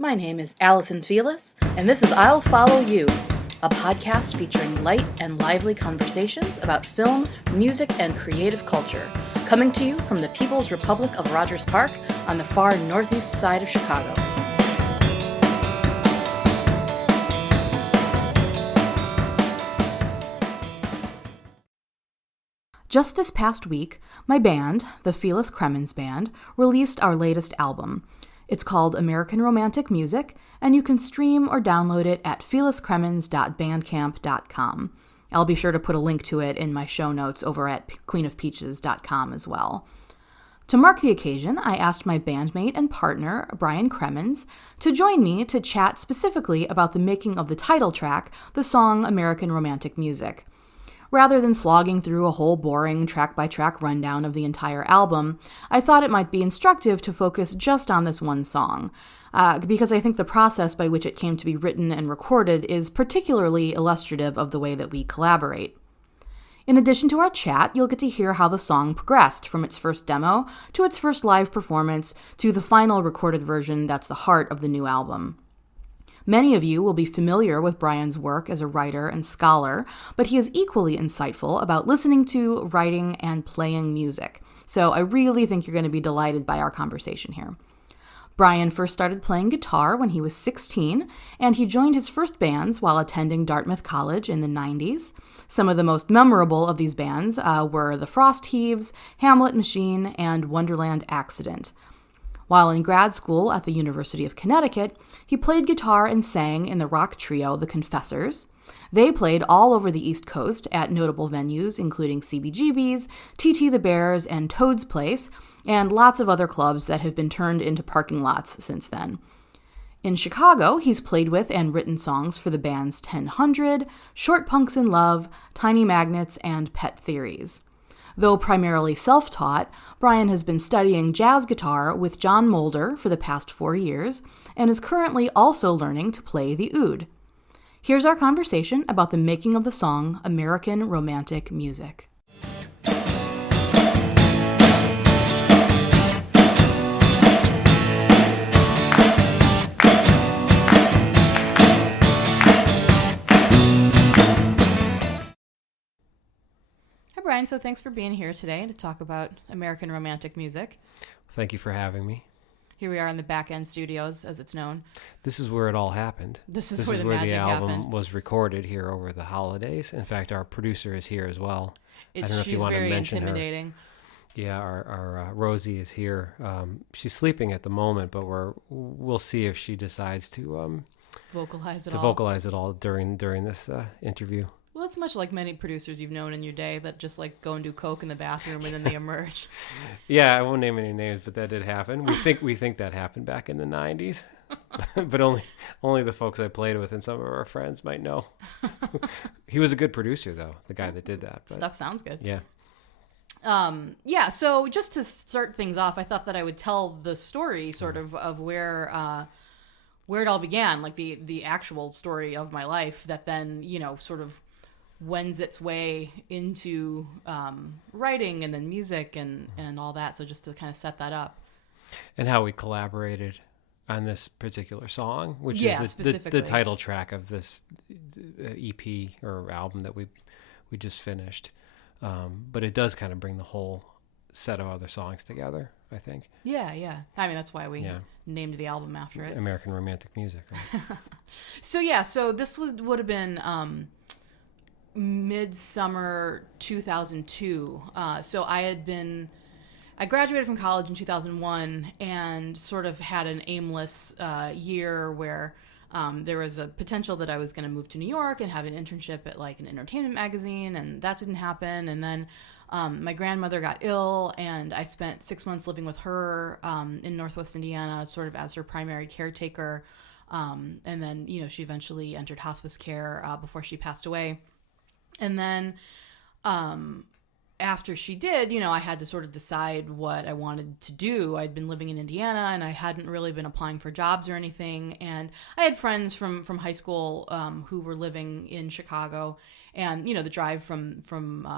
My name is Allison Felis, and this is I'll Follow You, a podcast featuring light and lively conversations about film, music, and creative culture, coming to you from the People's Republic of Rogers Park on the far northeast side of Chicago. Just this past week, my band, the Felis Cremins Band, released our latest album. It's called American Romantic Music, and you can stream or download it at feliscremins.bandcamp.com. I'll be sure to put a link to it in my show notes over at queenofpeaches.com as well. To mark the occasion, I asked my bandmate and partner, Brian Cremins, to join me to chat specifically about the making of the title track, the song American Romantic Music. Rather than slogging through a whole boring track-by-track rundown of the entire album, I thought it might be instructive to focus just on this one song, because I think the process by which it came to be written and recorded is particularly illustrative of the way that we collaborate. In addition to our chat, you'll get to hear how the song progressed from its first demo to its first live performance to the final recorded version that's the heart of the new album. Many of you will be familiar with Brian's work as a writer and scholar, but he is equally insightful about listening to, writing, and playing music. So I really think you're going to be delighted by our conversation here. Brian first started playing guitar when he was 16, and he joined his first bands while attending Dartmouth College in the 90s. Some of the most memorable of these bands were the Frost Heaves, Hamlet Machine, and Wonderland Accident. While in grad school at the University of Connecticut, he played guitar and sang in the rock trio The Confessors. They played all over the East Coast at notable venues including CBGB's, TT the Bears, and Toad's Place, and lots of other clubs that have been turned into parking lots since then. In Chicago, he's played with and written songs for the bands 1000, Short Punks in Love, Tiny Magnets, and Pet Theories. Though primarily self-taught, Brian has been studying jazz guitar with John Mulder for the past 4 years and is currently also learning to play the oud. Here's our conversation about the making of the song American Romantic Music. Brian, so thanks for being here today to talk about American Romantic Music. Thank you for having me. Here we are in the back end studios, as it's known. This is where it all happened. This is where the magic album happened. Was recorded here over the holidays. In fact, our producer is here as well. I don't know if you want to mention intimidating. Her. Yeah, our Rosie is here. She's sleeping at the moment, but we'll see if she decides to vocalize it all during this interview. Well, it's much like many producers you've known in your day that just like go and do coke in the bathroom and then they emerge. Yeah, I won't name any names, but that did happen. We think that happened back in the 90s, but only the folks I played with and some of our friends might know. He was a good producer, though, the guy that did that. But, stuff sounds good. Yeah. So just to start things off, I thought that I would tell the story sort of where it all began, like the actual story of my life that then, sort of wends its way into writing and then music and all that. So just to kind of set that up. And how we collaborated on this particular song, which is the title track of this EP or album that we just finished. But it does kind of bring the whole set of other songs together, I think. Yeah. I mean, that's why we named the album after it. American Romantic Music. Right? So this would have been midsummer 2002. So I graduated from college in 2001 and sort of had an aimless year where there was a potential that I was going to move to New York and have an internship at like an entertainment magazine, and that didn't happen. And then my grandmother got ill, and I spent 6 months living with her in Northwest Indiana, sort of as her primary caretaker. And then, she eventually entered hospice care before she passed away. And then after she did, I had to sort of decide what I wanted to do. I'd been living in Indiana, and I hadn't really been applying for jobs or anything. And I had friends from high school who were living in Chicago. And, the drive from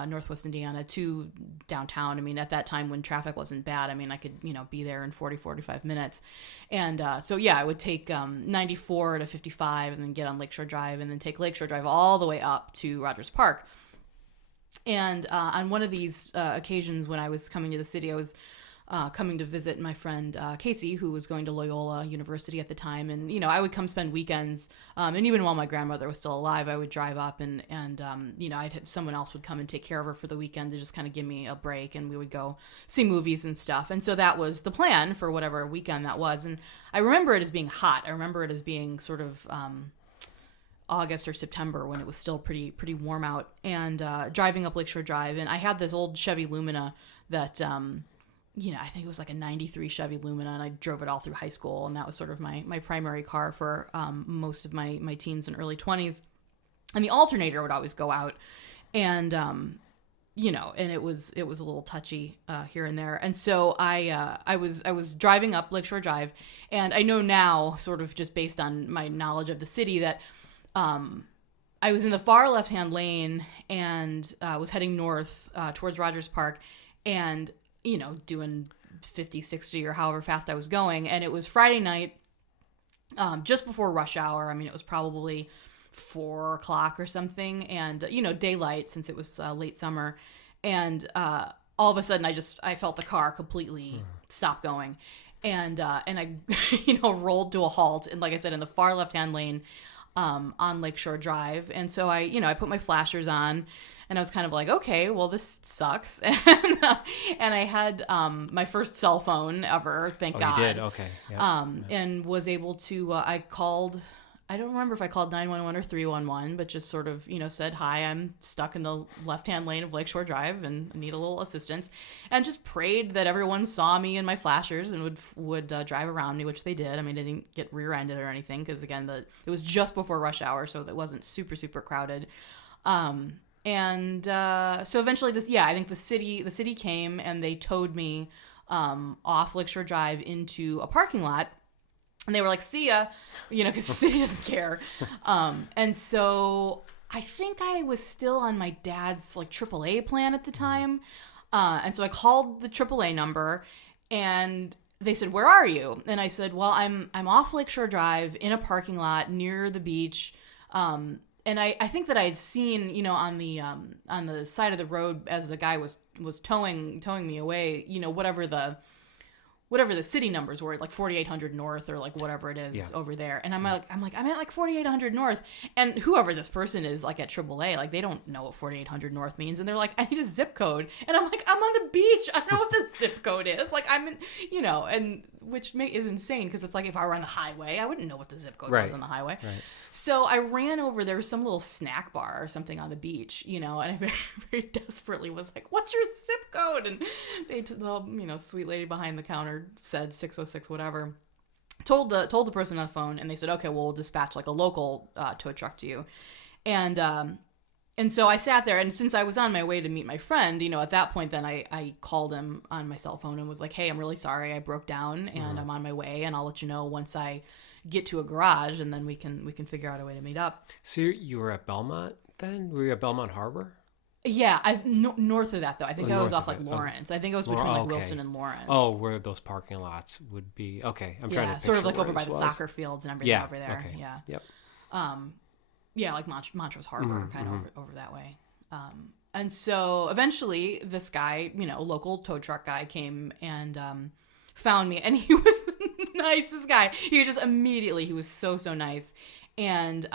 Northwest Indiana to downtown, I mean, at that time when traffic wasn't bad, I mean, I could, be there in 45 minutes. And so, yeah, I would take 94 to 55 and then get on Lakeshore Drive and then take Lakeshore Drive all the way up to Rogers Park. And on one of these occasions when I was coming to the city, I was coming to visit my friend Casey, who was going to Loyola University at the time. And, I would come spend weekends. And even while my grandmother was still alive, I would drive up and I'd have someone else would come and take care of her for the weekend to just kind of give me a break. And we would go see movies and stuff. And so that was the plan for whatever weekend that was. And I remember it as being hot. I remember it as being sort of August or September when it was still pretty warm out, and driving up Lakeshore Drive. And I had this old Chevy Lumina that, I think it was like a 93 Chevy Lumina, and I drove it all through high school. And that was sort of my primary car for most of my teens and early 20s. And the alternator would always go out, and, and it was a little touchy here and there. And so I was driving up Lakeshore Drive, and I know now, sort of just based on my knowledge of the city, that I was in the far left-hand lane and was heading north towards Rogers Park, and, doing 50, 60 or however fast I was going. And it was Friday night, just before rush hour. I mean, it was probably 4 o'clock or something, and, daylight, since it was late summer. And all of a sudden I felt the car completely stop going. And I, rolled to a halt. And like I said, in the far left-hand lane, on Lakeshore Drive. And so I put my flashers on, and I was kind of like, okay, well, this sucks. And I had my first cell phone ever, thank God. You did? Okay. Yep. And was able to, I don't remember if I called 911 or 311, but just sort of, said, hi, I'm stuck in the left-hand lane of Lakeshore Drive and need a little assistance, and just prayed that everyone saw me in my flashers and would drive around me, which they did. I mean, I didn't get rear-ended or anything, because, again, it was just before rush hour, so it wasn't super, super crowded. So eventually I think the city came, and they towed me off Lakeshore Drive into a parking lot. And they were like, see ya, because the city doesn't care. And so I think I was still on my dad's AAA plan at the time. And so I called the AAA number, and they said, where are you? And I said, well, I'm off Lakeshore Drive in a parking lot near the beach. And I think that I had seen, on the side of the road as the guy was towing me away, whatever the city numbers were, 4800 North or whatever it is over there. And I'm at 4800 North. And whoever this person is at AAA, they don't know what 4800 North means. And they're like, I need a zip code. And I'm like, I'm on the beach. I don't know what the zip code is. I'm in, and which is insane, because it's if I were on the highway, I wouldn't know what the zip code was on the highway. Right. So I ran over, there was some little snack bar or something on the beach, and I very, very desperately was like, what's your zip code? And the sweet lady behind the counter said 606 whatever. Told the person on the phone, and they said, okay, well, we'll dispatch a local tow truck to you. And so I sat there, and since I was on my way to meet my friend, at that point then I called him on my cell phone and was like, hey, I'm really sorry, I broke down, and I'm on my way, and I'll let you know once I get to a garage, and then we can figure out a way to meet up. So you were at Belmont then? Were you at Belmont Harbor? Yeah, north of that, though. I think I was off Lawrence. I think I was between Wilson and Lawrence. Oh, where those parking lots would be. Okay, I'm trying to picture sort of over by the soccer fields and everything over there. Okay. Yeah. Yep. Montrose Harbor, kind of over that way. And so eventually this guy, local tow truck guy, came and found me, and he was the nicest guy. He was so nice, and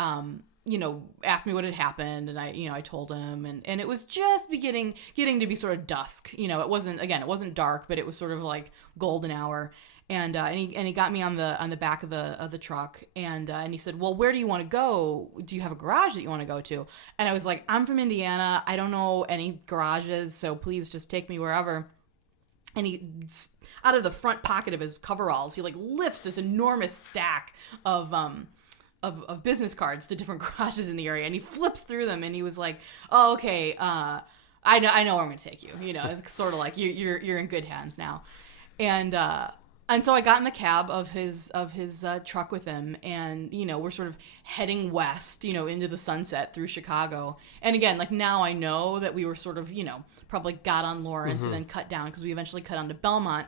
asked me what had happened, and I told him, and it was just getting to be sort of dusk. It wasn't dark, but it was sort of golden hour. And he got me on the back of the truck, and he said, well, where do you want to go? Do you have a garage that you want to go to? And I was like, I'm from Indiana. I don't know any garages, so please just take me wherever. And he, out of the front pocket of his coveralls, he lifts this enormous stack of business cards to different garages in the area, and he flips through them, and he was like, oh, okay, I know where I'm going to take you. You know, it's sort of like you're in good hands now. And so I got in the cab of his truck with him, and, you know, we're sort of heading west, you know, into the sunset through Chicago. And again, like, now I know that we were sort of, you know, probably got on Lawrence and then cut down, because we eventually cut on to Belmont,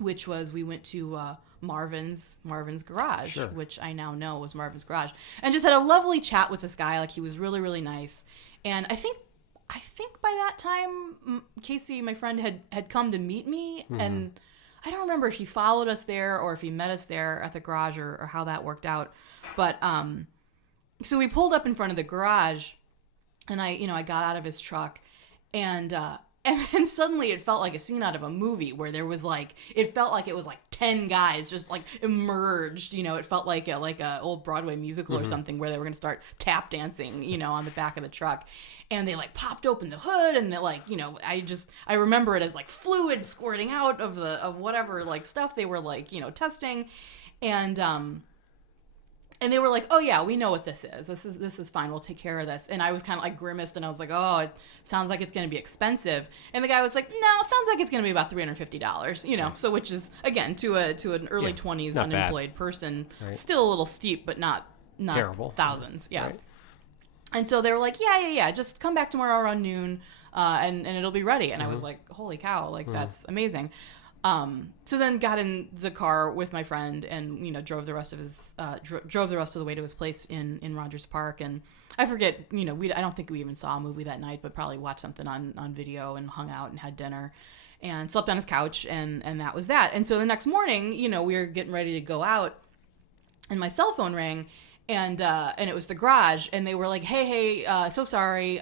which was, we went to Marvin's Garage, sure. which I now know was Marvin's Garage, and just had a lovely chat with this guy. Like, he was really, really nice. And I think by that time, Casey, my friend, had come to meet me, and I don't remember if he followed us there or if he met us there at the garage, or how that worked out. But so we pulled up in front of the garage, and I got out of his truck, and then suddenly it felt like a scene out of a movie, where there was like, it felt like it was like 10 guys just like emerged. You know, it felt like a old Broadway musical or something, where they were going to start tap dancing, you know, on the back of the truck. And they like popped open the hood, and they like, you know, I remember it as like fluid squirting out of whatever like stuff they were like, you know, testing. And they were like, "Oh yeah, we know what this is. This is fine. We'll take care of this." And I was kind of like grimaced, and I was like, "Oh, it sounds like it's going to be expensive." And the guy was like, "No, it sounds like it's going to be about $350, you know." So, which is, again, to an early 20s unemployed person, still a little steep, but not terrible. Thousands. Yeah. Right. And so they were like, yeah, just come back tomorrow around noon, and it'll be ready. And I was like, holy cow, like, that's amazing. So then got in the car with my friend, and, you know, drove the rest of the way to his place in Rogers Park. And I forget, you know, I don't think we even saw a movie that night, but probably watched something on video and hung out and had dinner and slept on his couch, and that was that. And so the next morning, you know, we were getting ready to go out, and my cell phone rang. And it was the garage, and they were like, hey, so sorry,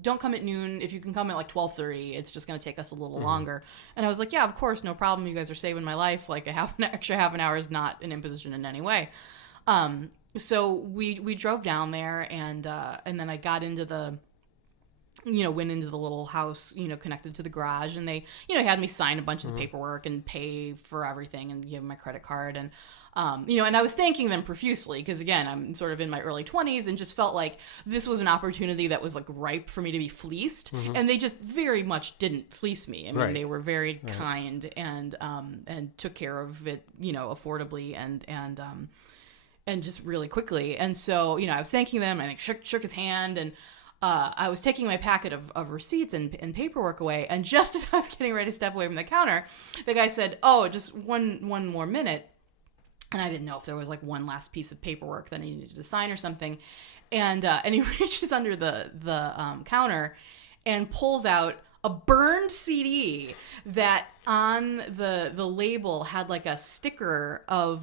don't come at noon. If you can come at like 12:30, it's just going to take us a little longer. And I was like, yeah, of course, no problem. You guys are saving my life. Like, extra half an hour is not an imposition in any way. So we drove down there, and then I got into went into the little house, you know, connected to the garage, and they, you know, had me sign a bunch of the paperwork and pay for everything and give them my credit card. And you know, and I was thanking them profusely, because, again, I'm sort of in my early 20s and just felt like this was an opportunity that was like ripe for me to be fleeced. And they just very much didn't fleece me. I mean, they were very kind and took care of it, you know, affordably and just really quickly. And so, you know, I was thanking them, and I shook his hand, and I was taking my packet of receipts and paperwork away. And just as I was getting ready to step away from the counter, the guy said, "Oh, just one more minute." And I didn't know if there was like one last piece of paperwork that I needed to sign or something. And he reaches under the counter and pulls out a burned CD that on the label had like a sticker of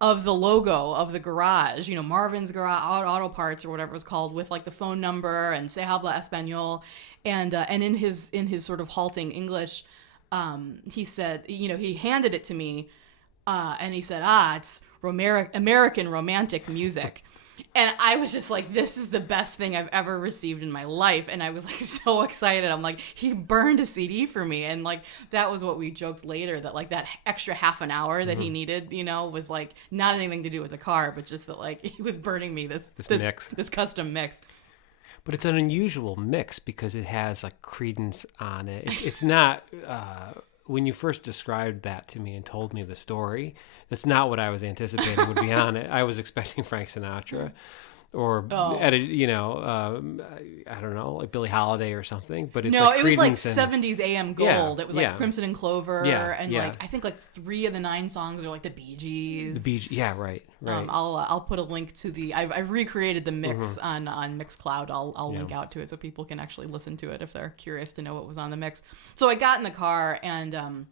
the logo of the garage, you know, Marvin's Garage Auto Parts or whatever it was called, with like the phone number and Se habla español. And in his sort of halting English, he said, you know, he handed it to me. And he said, it's American romantic music. And I was just like, this is the best thing I've ever received in my life. And I was like so excited. I'm like, he burned a CD for me. And like, that was what we joked later, that like that extra half an hour that he needed, you know, was like not anything to do with the car, but just that like he was burning me this mix, this custom mix. But it's an unusual mix because it has like Creedence on it. It's not... when you first described that to me and told me the story, that's not what I was anticipating would be on it. I was expecting Frank Sinatra or at a, you know, I don't know, like Billie Holiday or something. But it's like it was like 70s AM gold. Yeah, it was like Crimson and Clover, and yeah. like I think like 3 of the 9 songs are like the Bee Gees. Yeah, right. I'll put a link to the. I've recreated the mix on Mixcloud. I'll link out to it so people can actually listen to it if they're curious to know what was on the mix. So I got in the car and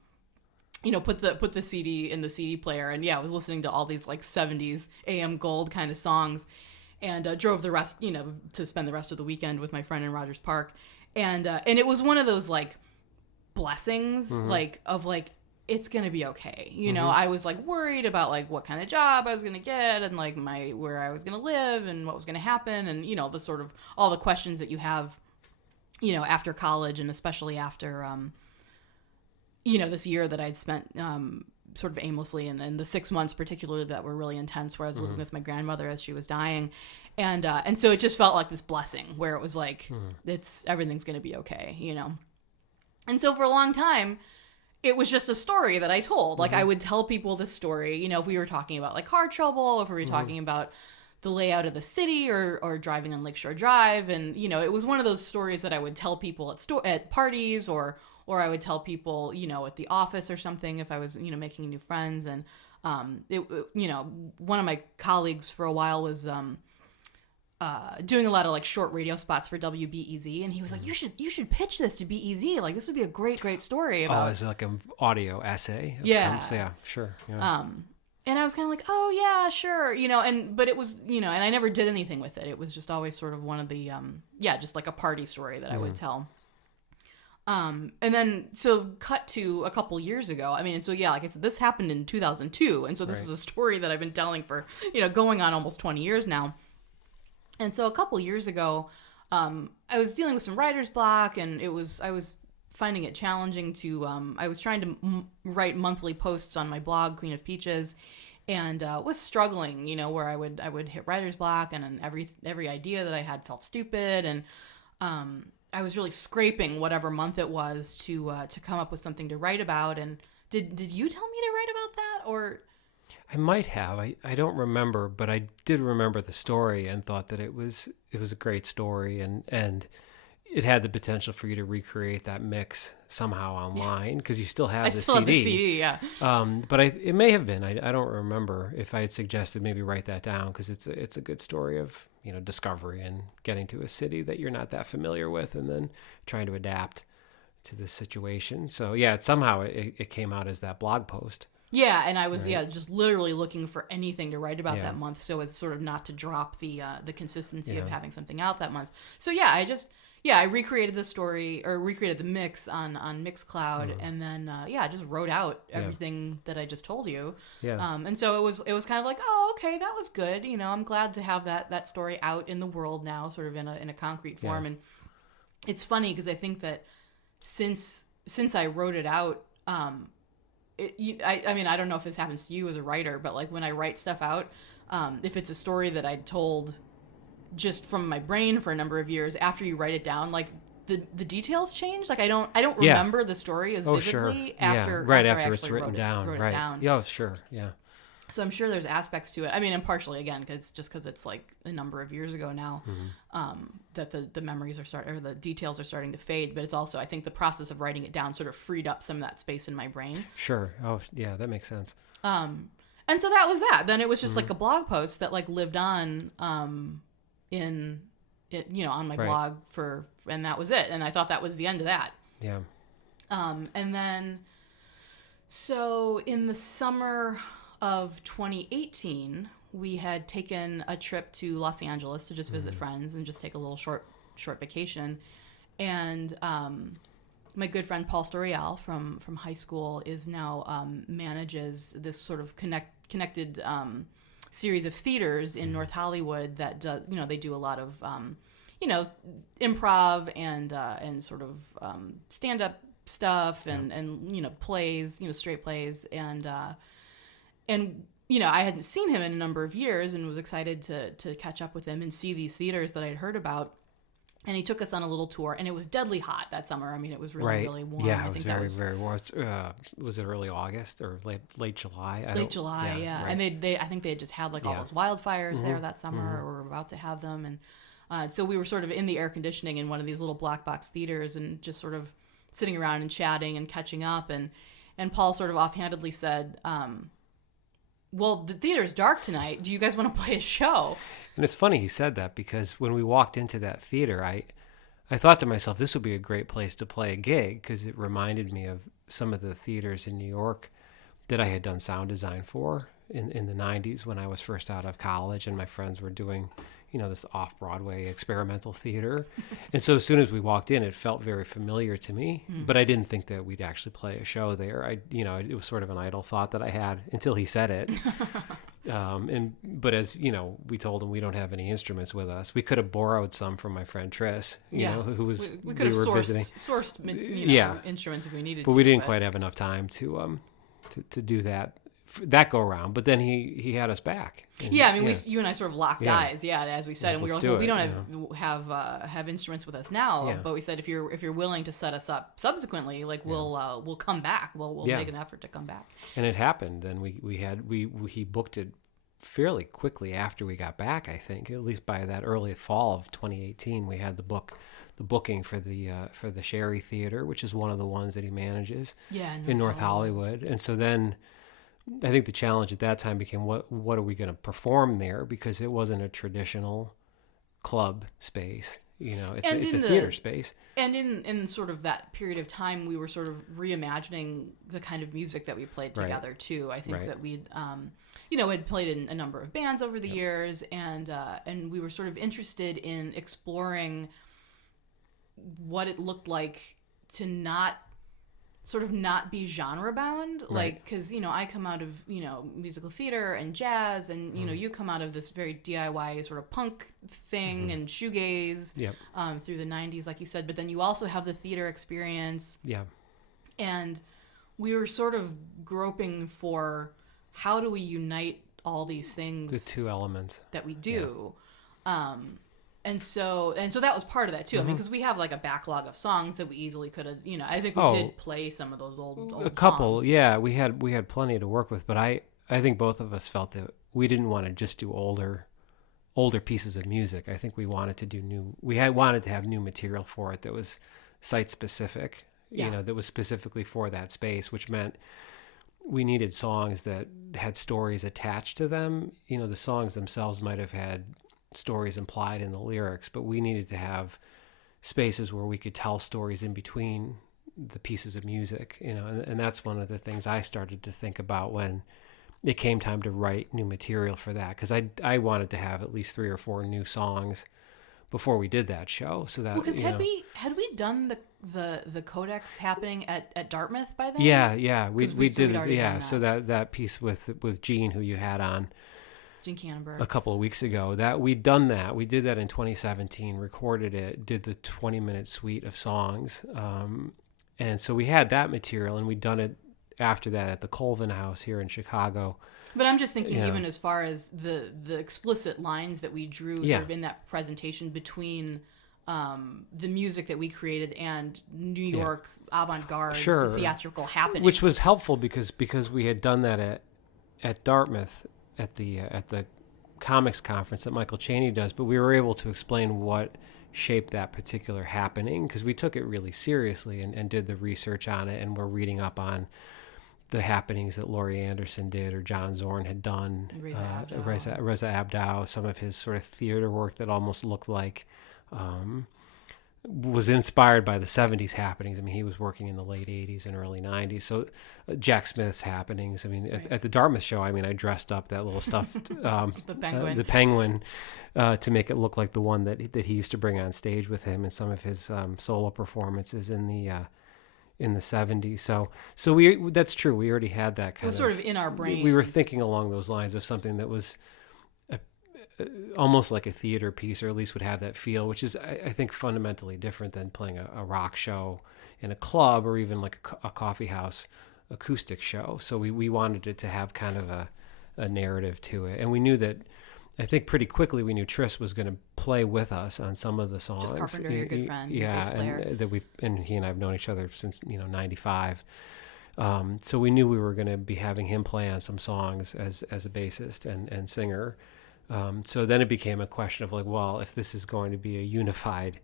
you know, put the CD in the CD player, and I was listening to all these like 70s AM gold kind of songs. And drove the rest, you know, to spend the rest of the weekend with my friend in Rogers Park. And it was one of those, like, blessings, like, of, like, it's going to be okay. You know, I was, like, worried about, like, what kind of job I was going to get and, like, where I was going to live and what was going to happen. And, you know, the sort of, all the questions that you have, you know, after college, and especially after, you know, this year that I'd spent sort of aimlessly, and the 6 months particularly that were really intense, where I was living with my grandmother as she was dying, and so it just felt like this blessing where it was like everything's going to be okay, you know. And so for a long time, it was just a story that I told. Like I would tell people this story, you know, if we were talking about like car trouble, if we were talking about the layout of the city, or driving on Lakeshore Drive, and you know, it was one of those stories that I would tell people at parties, or I would tell people, you know, at the office or something if I was, you know, making new friends. And you know, one of my colleagues for a while was doing a lot of like short radio spots for WBEZ, and he was like, you should pitch this to BEZ. Like this would be a great story about. Oh, it's like an audio essay. Yeah. Yeah, sure. Yeah. And I was kind of like, oh yeah, sure, you know, but it was, you know, and I never did anything with it. It was just always sort of one of the, just like a party story that I would tell. And then, so cut to a couple years ago. I mean, and so yeah, like I said, this happened in 2002. And so this is a story that I've been telling for, you know, going on almost 20 years now. And so a couple years ago, I was dealing with some writer's block, and I was finding it challenging to, I was trying to write monthly posts on my blog, Queen of Peaches, and was struggling, you know, where I would hit writer's block, and then every idea that I had felt stupid, and I was really scraping whatever month it was to come up with something to write about. And did you tell me to write about that, or? I might have. I don't remember, but I did remember the story and thought that it was a great story, and it had the potential for you to recreate that mix somehow online, because you still have the CD. Have the CD, yeah. But it may have been. I don't remember if I had suggested maybe write that down, because it's a good story of, you know, discovery and getting to a city that you're not that familiar with, and then trying to adapt to this situation. So yeah, somehow it came out as that blog post. Yeah, and I was just literally looking for anything to write about that month, so as sort of not to drop the consistency of having something out that month. So yeah, I recreated the story, or recreated the mix on Mixcloud, and then I just wrote out everything that I just told you. Yeah. And so it was kind of like, oh, okay, that was good. You know, I'm glad to have that story out in the world now, sort of in a concrete form. And it's funny because I think that since I wrote it out, I mean, I don't know if this happens to you as a writer, but like when I write stuff out, if it's a story that I told just from my brain for a number of years, after you write it down, like the details change. Like I don't remember the story as vividly after it's written down. Right. Yeah, sure. Yeah. So I'm sure there's aspects to it. I mean, and partially again, because it's like a number of years ago now, that the memories the details are starting to fade. But it's also, I think, the process of writing it down sort of freed up some of that space in my brain. Sure. Oh, yeah, that makes sense. And so that was that. Then it was just like a blog post that like lived on, on my blog and that was it. And I thought that was the end of that. Yeah. And then, so in the summer of 2018, we had taken a trip to Los Angeles to just visit friends and just take a little short vacation. And my good friend Paul Storial from high school is now manages this sort of connected series of theaters in North Hollywood that does, you know, they do a lot of improv and sort of stand-up stuff and you know, plays, you know, straight plays, and you know, I hadn't seen him in a number of years and was excited to catch up with him and see these theaters that I'd heard about. And he took us on a little tour, and it was deadly hot that summer. I mean, it was really warm. Yeah, it was very warm. Was it early August or late July? Late July, yeah. Right. And I think they had just had like all those wildfires there that summer, or were about to have them. And so we were sort of in the air conditioning in one of these little black box theaters and just sort of sitting around and chatting and catching up. And Paul sort of offhandedly said, well, the theater's dark tonight. Do you guys want to play a show? And it's funny he said that, because when we walked into that theater, I thought to myself, this would be a great place to play a gig, because it reminded me of some of the theaters in New York that I had done sound design for in the 90s when I was first out of college, and my friends were doing, you know, this off-Broadway experimental theater. And so as soon as we walked in, it felt very familiar to me, but I didn't think that we'd actually play a show there. It was sort of an idle thought that I had until he said it. But as you know, we told him we don't have any instruments with us. We could have borrowed some from my friend Tris, you know, who was, we could have sourced instruments if we needed to. But we didn't quite have enough time to to do that go around, but then he had us back. And, you and I sort of locked eyes, as we said, and we were like, well, we don't have instruments with us now, but we said if you're willing to set us up subsequently, like we'll come back, we'll make an effort to come back. And it happened, and he booked it fairly quickly after we got back. I think at least by that early fall of 2018, we had the booking for the Sherry Theater, which is one of the ones that he manages in North Hollywood. And so then I think the challenge at that time became what are we going to perform there, because it wasn't a traditional club space. It's a theater space. And in sort of that period of time, we were sort of reimagining the kind of music that we played together too. I think that we'd had played in a number of bands over the years, and we were sort of interested in exploring what it looked like to not be genre bound, like, because I come out of musical theater and jazz, and you come out of this very DIY sort of punk thing and shoegaze through the 90s, like you said, but then you also have the theater experience, and we were sort of groping for how do we unite all these things, the two elements that we do. And so that was part of that too. I mean, because we have like a backlog of songs that we easily could have, I think we did play some of those old a couple songs. We had plenty to work with, but I think both of us felt that we didn't want to just do older pieces of music. I think we wanted to wanted to have new material for it that was site specific, that was specifically for that space, which meant we needed songs that had stories attached to them. The songs themselves might have had stories implied in the lyrics, but we needed to have spaces where we could tell stories in between the pieces of music, and that's one of the things I started to think about when it came time to write new material for that, because I wanted to have at least 3 or 4 new songs before we did that show, so that because had we done the codex happening at Dartmouth by then? We did it, so that piece with Gene, who you had on, Gene Cannonberg, a couple of weeks ago, that we did that in 2017, recorded it, did the 20-minute suite of songs, and so we had that material, and we'd done it after that at the Colvin House here in Chicago. But I'm just thinking, even as far as the explicit lines that we drew sort of in that presentation between the music that we created and New York avant-garde theatrical happening, which was helpful because we had done that at Dartmouth at the comics conference that Michael Chaney does, but we were able to explain what shaped that particular happening, because we took it really seriously and did the research on it, and we're reading up on the happenings that Laurie Anderson did or John Zorn had done, Reza Abdow, some of his sort of theater work that almost looked like was inspired by the 70s happenings. I mean, he was working in the late 80s and early 90s. So Jack Smith's happenings. I mean, at the Dartmouth show, I dressed up that little stuffed the penguin to make it look like the one that he used to bring on stage with him in some of his solo performances in the 70s. So that's true. We already had that kind of... It was sort of in our brains. We were thinking along those lines of something that was almost like a theater piece, or at least would have that feel, which is, I think, fundamentally different than playing a rock show in a club or even like a coffee house acoustic show. So we wanted it to have kind of a narrative to it. And we knew that, I think pretty quickly, we knew Tris was going to play with us on some of the songs. Just Carpenter, your good friend. Yeah, and he and I have known each other since 95. So we knew we were going to be having him play on some songs as a bassist and singer. So then it became a question of like, well, if this is going to be a unified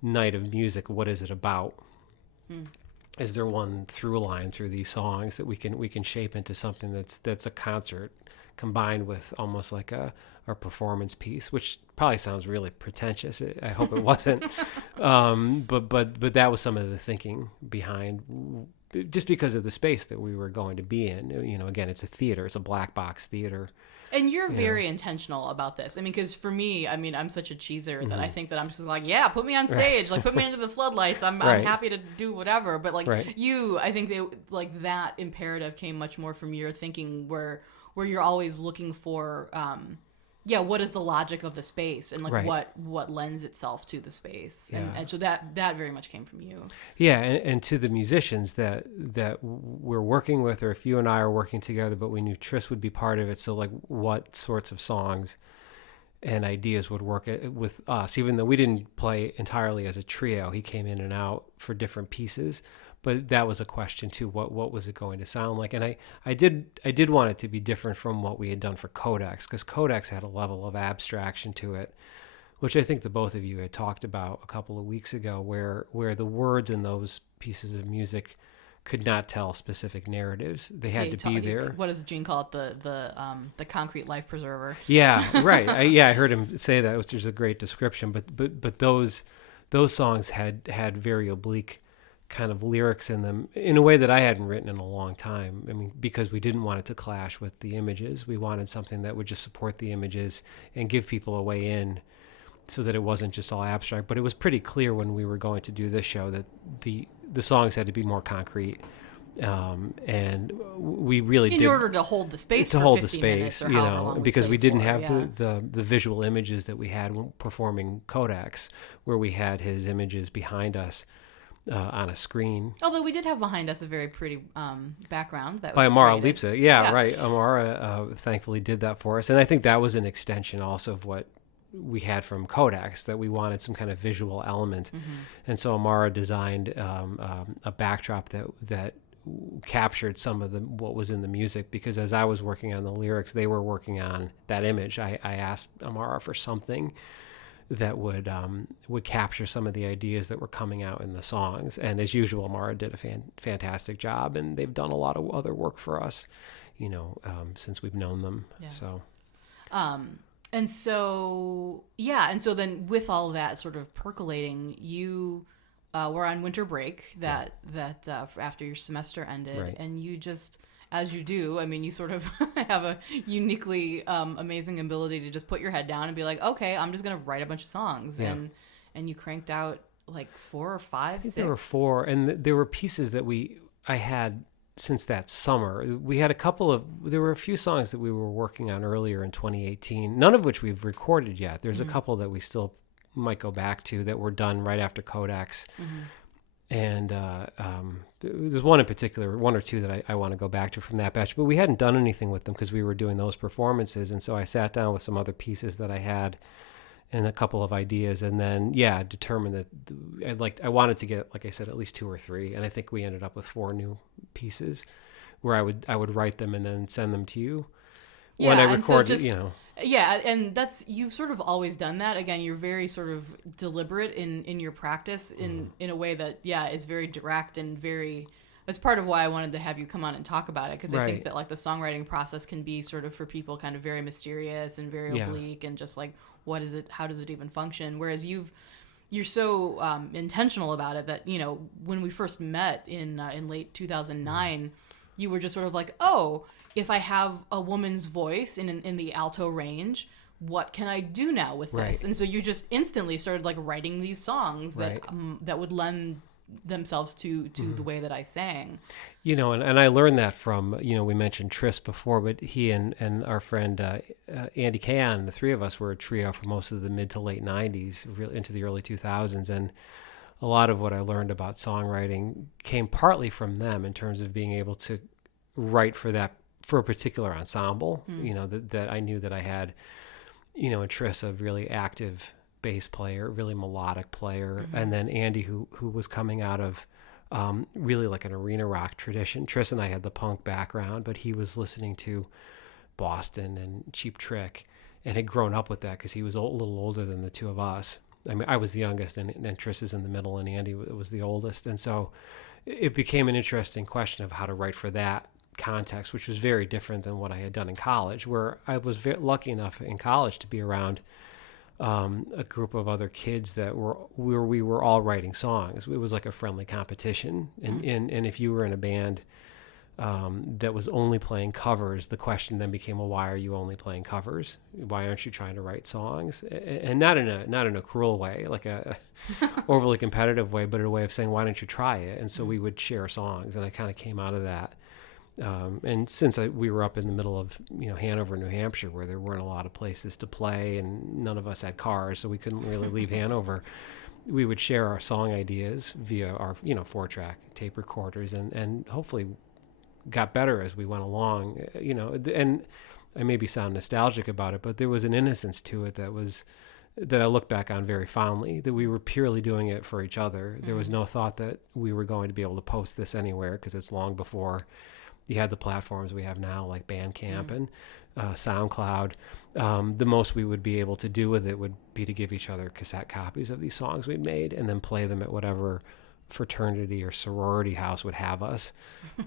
night of music, what is it about? Is there one through line through these songs that we can shape into something that's a concert combined with almost like a performance piece, which probably sounds really pretentious. I hope it wasn't. But that was some of the thinking behind, just because of the space that we were going to be in. Again, it's a theater, it's a black box theater. And you're very intentional about this. I mean, because for me, I'm such a cheeser that I think that I'm just like, put me on stage, like put me under the floodlights. I'm happy to do whatever. But like I think that imperative came much more from your thinking, where you're always looking for what is the logic of the space, and like right. what lends itself to the space, Yeah. and so that very much came from you. Yeah, and to the musicians that we're working with, or if you and I are working together, but we knew Tris would be part of it. So like, what sorts of songs and ideas would work with us, even though we didn't play entirely as a trio. He came in and out for different pieces, but that was a question too. What was it going to sound like? And I did want it to be different from what we had done for Codex, because Codex had a level of abstraction to it, which I think the both of you had talked about a couple of weeks ago, where the words in those pieces of music could not tell specific narratives. They had to be there. What does Gene call it? The concrete life preserver. Yeah, right. I heard him say that, which is a great description. But those songs had very oblique kind of lyrics in them in a way that I hadn't written in a long time. I mean, because we didn't want it to clash with the images. We wanted something that would just support the images and give people a way in, so that it wasn't just all abstract. But it was pretty clear when we were going to do this show that the songs had to be more concrete, and we really did, in order to hold the space to for hold the 50 space, you know, because we didn't have the visual images that we had when performing Codex, where we had his images behind us on a screen. Although we did have behind us a very pretty background that was by Amara created. Lipsa. Yeah, right. Amara thankfully did that for us, and I think that was an extension also of what we had from Codex, that we wanted some kind of visual element. And so Amara designed a backdrop that captured some of what was in the music, because as I was working on the lyrics, they were working on that image. I asked Amara for something that would capture some of the ideas that were coming out in the songs, and as usual, Amara did a fantastic job, and they've done a lot of other work for us, since we've known them. So And so then with all that sort of percolating, you were on winter break that after your semester ended, right. and you just, as you do, I mean, you sort of have a uniquely amazing ability to just put your head down and be like, okay, I'm just gonna write a bunch of songs, and you cranked out like 4 or 5. I think 6. there were 4, and there were pieces that I had since that summer. We had there were a few songs that we were working on earlier in 2018, none of which we've recorded yet. There's a couple that we still might go back to that were done right after Codex. And there's one in particular, 1 or 2 that I want to go back to from that batch, but we hadn't done anything with them because we were doing those performances. And so I sat down with some other pieces that I had and a couple of ideas, and then determined that I wanted to get, like I said, at least 2 or 3, and I think we ended up with 4 new pieces where I would write them and then send them to you when I recorded. Yeah, and you've sort of always done that. Again, you're very sort of deliberate in your practice in a way that is very direct and very. That's part of why I wanted to have you come on and talk about it, because I think that like the songwriting process can be sort of for people kind of very mysterious and very oblique and just like, what is it? How does it even function? Whereas you're so intentional about it that, when we first met in late 2009, you were just sort of like, oh, if I have a woman's voice in the alto range, what can I do now with this? And so you just instantly started like writing these songs that would lend themselves to the way that I sang. And I learned that from, we mentioned Tris before, but he and our friend Andy Kahan, the 3 of us were a trio for most of the mid to late 90s, into the early 2000s. And a lot of what I learned about songwriting came partly from them in terms of being able to write for a particular ensemble, that I knew that I had, in Tris, a really active bass player, really melodic player, and then Andy, who was coming out of really like an arena rock tradition. Tris and I had the punk background, but he was listening to Boston and Cheap Trick and had grown up with that because he was a little older than the 2 of us. I mean, I was the youngest, and Tris is in the middle, and Andy was the oldest. And so it became an interesting question of how to write for that context, which was very different than what I had done in college, where I was lucky enough in college to be around a group of other kids where we were all writing songs. It was like a friendly competition, and if you were in a band that was only playing covers, the question then became, well, why are you only playing covers? Why aren't you trying to write songs? And not in a cruel way, like a overly competitive way, but in a way of saying, why don't you try it? And so we would share songs, and I kind of came out of that And since we were up in the middle of Hanover, New Hampshire, where there weren't a lot of places to play, and none of us had cars, so we couldn't really leave Hanover. We would share our song ideas via our 4-track tape recorders, and hopefully got better as we went along. And I maybe sound nostalgic about it, but there was an innocence to it that I look back on very fondly, that we were purely doing it for each other. There was no thought that we were going to be able to post this anywhere, because it's long before you had the platforms we have now, like Bandcamp and SoundCloud. The most we would be able to do with it would be to give each other cassette copies of these songs we'd made, and then play them at whatever fraternity or sorority house would have us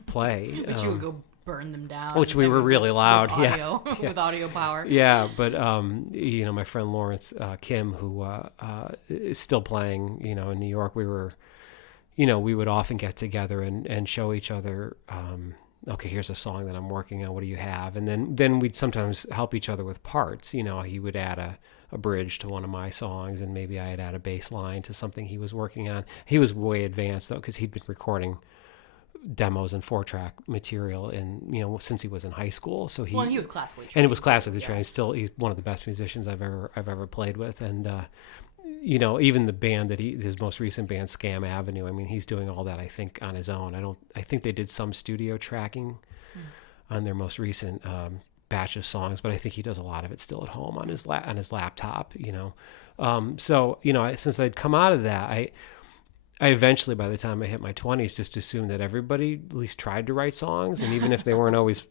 play. But you would go burn them down. Which we were really loud. With audio, with audio power. Yeah, but my friend Lawrence Kim, who is still playing, in New York, we would often get together and show each other, okay, here's a song that I'm working on, what do you have? And then we'd sometimes help each other with parts. He would add a bridge to one of my songs, and maybe I'd add a bass line to something he was working on. He was way advanced, though, because he'd been recording demos and 4-track material since he was in high school. So he was classically trained. And it was classically trained. Still, he's one of the best musicians I've ever played with. And even the band his most recent band, Scam Avenue, I mean, he's doing all that, I think, on his own. I think they did some studio tracking on their most recent batch of songs, but I think he does a lot of it still at home on his laptop. So since I'd come out of that, I eventually, by the time I hit my 20s, just assumed that everybody at least tried to write songs, and even if they weren't always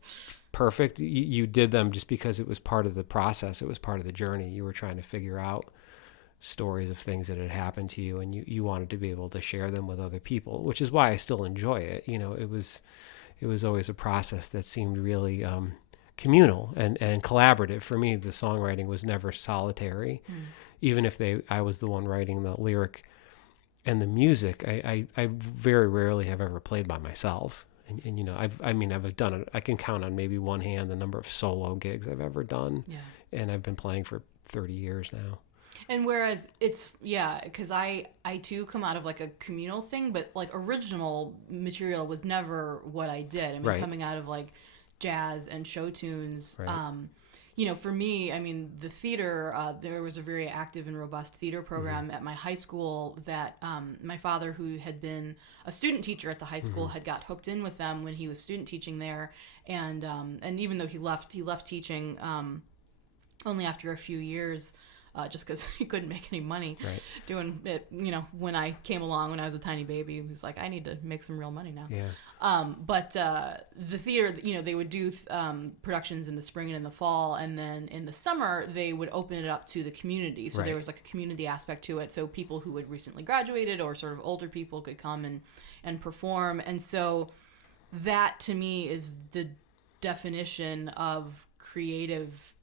perfect, you did them just because it was part of the process. It was part of the journey. You were trying to figure out stories of things that had happened to you, and you wanted to be able to share them with other people, which is why I still enjoy it. It was always a process that seemed really communal and collaborative. For me, the songwriting was never solitary. Even if I was the one writing the lyric and the music, I very rarely have ever played by myself. And I've done it. I can count on maybe one hand the number of solo gigs I've ever done. Yeah. And I've been playing for 30 years now. And whereas because I too come out of like a communal thing, but like original material was never what I did. I mean, right. Coming out of like jazz and show tunes, right. For me, I mean, the theater, there was a very active and robust theater program at my high school that my father, who had been a student teacher at the high school, had got hooked in with them when he was student teaching there. And even though he left teaching only after a few years, just because he couldn't make any money doing it. When I came along when I was a tiny baby, he was like, I need to make some real money now. Yeah. But the theater, they would do productions in the spring and in the fall, and then in the summer they would open it up to the community. So there was like a community aspect to it. So people who had recently graduated or sort of older people could come and perform. And so that to me is the definition of creative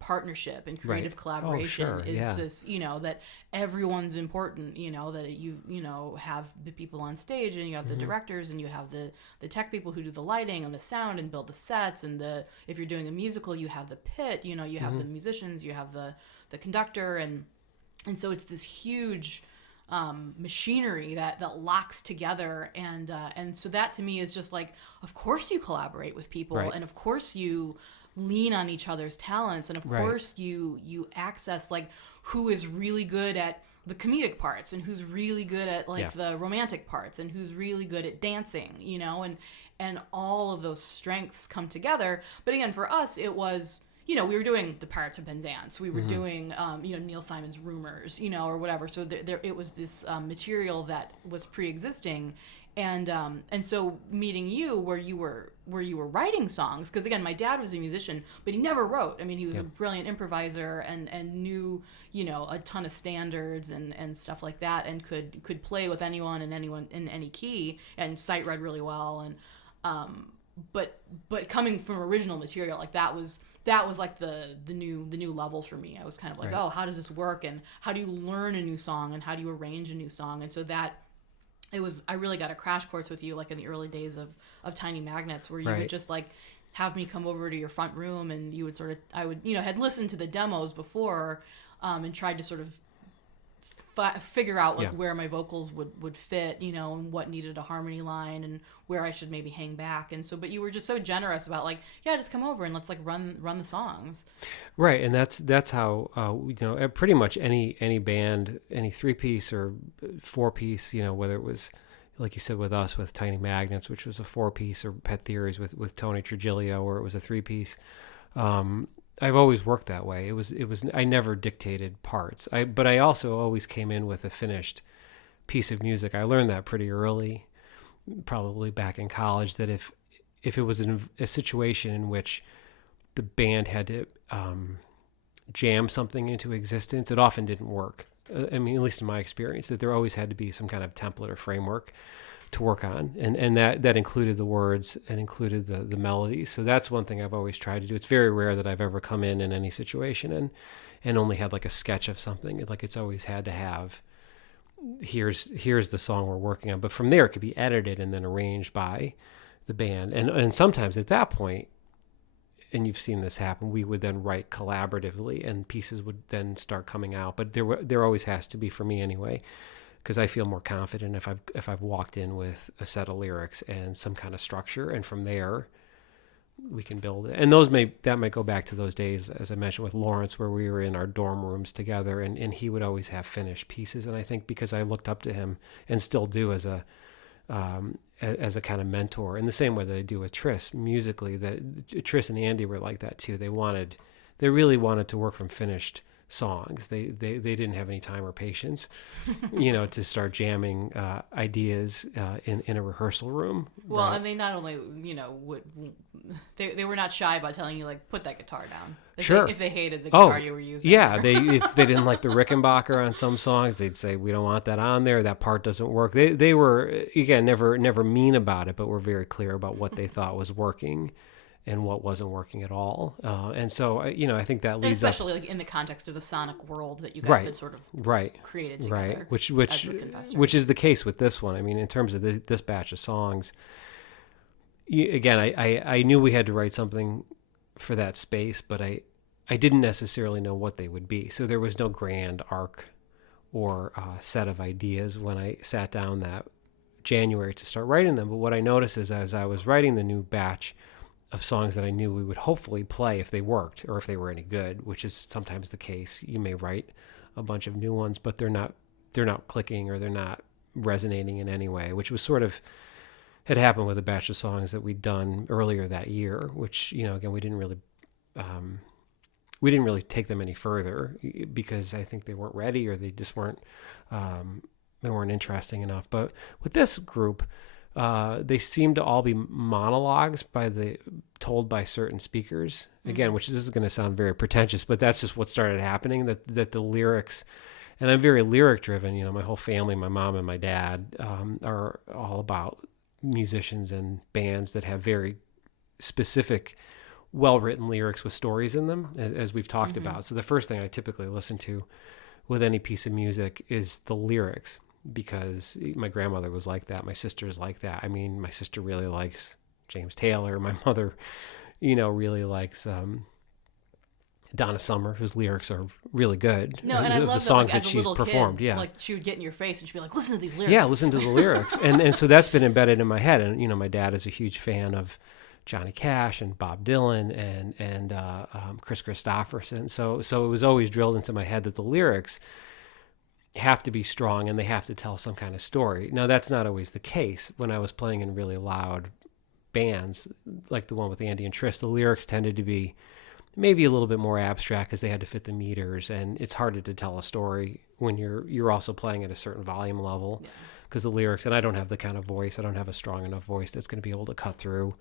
partnership and creative collaboration this, that everyone's important, that you have the people on stage, and you have the directors, and you have the tech people who do the lighting and the sound and build the sets, and if you're doing a musical, you have the pit, you have the musicians, you have the conductor, and so it's this huge machinery that locks together, and so that to me is just like, of course you collaborate with people, and of course you lean on each other's talents, and of course you access like who is really good at the comedic parts, and who's really good at like the romantic parts, and who's really good at dancing, and all of those strengths come together. But again, for us, it was, we were doing the Pirates of Penzance, we were doing Neil Simon's Rumors, or whatever. So there it was this material that was pre-existing. And so meeting you where you were writing songs, because again, my dad was a musician, but he never wrote. I mean, he was a brilliant improviser and knew, a ton of standards and stuff like that, and could play with anyone and anyone in any key, and sight read really well. And but coming from original material, like that was like the new level for me. I was kind of like, oh, how does this work, and how do you learn a new song, and how do you arrange a new song? And so that I really got a crash course with you, like in the early days of Tiny Magnets, where you would just like have me come over to your front room, and you would I would had listened to the demos before, and tried to sort of figure out where my vocals would fit, and what needed a harmony line and where I should maybe hang back. And so, but you were just so generous about just come over and let's run the songs. Right. And that's how, pretty much any band, any 3-piece or 4-piece, whether it was, like you said, with us, with Tiny Magnets, which was a 4-piece, or Pet Theories with Tony Trujillo, where it was a 3-piece. I've always worked that way. It was. I never dictated parts. But I also always came in with a finished piece of music. I learned that pretty early, probably back in college, that if it was a situation in which the band had to jam something into existence, it often didn't work. I mean, at least in my experience, that there always had to be some kind of template or framework to work on, and that included the words and included the melodies. So that's one thing I've always tried to do. It's very rare that I've ever come in any situation and only had a sketch of something. It's always had to have, here's the song we're working on, but from there it could be edited and then arranged by the band. And sometimes at that point, and you've seen this happen, we would then write collaboratively and pieces would then start coming out. But there always has to be, for me anyway, because I feel more confident if I've walked in with a set of lyrics and some kind of structure, and from there we can build it. And that might go back to those days, as I mentioned, with Lawrence, where we were in our dorm rooms together, and he would always have finished pieces. And I think because I looked up to him, and still do, as a kind of mentor, in the same way that I do with Tris musically, that Tris and Andy were like that too. They really wanted to work from finished songs. They didn't have any time or patience, to start jamming ideas in a rehearsal room. Well, right? And they not only, they were not shy about telling you, put that guitar down. If they hated the guitar you were using. Yeah, if they didn't like the Rickenbacker on some songs, they'd say, we don't want that on there. That part doesn't work. They were, again, never mean about it, but were very clear about what they thought was working and what wasn't working at all. And so, I think that leads especially in the context of the sonic world that you guys had sort of created together. Right, which is the case with this one. I mean, in terms of this batch of songs, again, I knew we had to write something for that space, but I didn't necessarily know what they would be. So there was no grand arc or set of ideas when I sat down that January to start writing them. But what I noticed is, as I was writing the new batch of songs that I knew we would hopefully play if they worked, or if they were any good, which is sometimes the case. You may write a bunch of new ones, but they're not clicking, or they're not resonating in any way, which was sort of had happened with a batch of songs that we'd done earlier that year, which, again, we didn't really take them any further because I think they weren't ready, or they just weren't interesting enough. But with this group, they seem to all be monologues told by certain speakers. Again, which this is going to sound very pretentious, but that's just what started happening. That the lyrics, and I'm very lyric driven. My whole family, my mom and my dad, are all about musicians and bands that have very specific, well-written lyrics with stories in them, as we've talked about. So the first thing I typically listen to with any piece of music is the lyrics, because my grandmother was like that. My sister's like that. I mean, my sister really likes James Taylor. My mother, really likes Donna Summer, whose lyrics are really good. No, and I love the songs that she's performed. Kid, she would get in your face and she'd be like, "Listen to these lyrics." Yeah, listen to the lyrics, and so that's been embedded in my head. And my dad is a huge fan of Johnny Cash and Bob Dylan and Chris Christopherson. So it was always drilled into my head that the lyrics have to be strong and they have to tell some kind of story. Now, that's not always the case. When I was playing in really loud bands, like the one with Andy and Tris, the lyrics tended to be maybe a little bit more abstract because they had to fit the meters, and it's harder to tell a story when you're also playing at a certain volume level, because the lyrics, and I don't have the kind of voice, I don't have a strong enough voice that's going to be able to cut through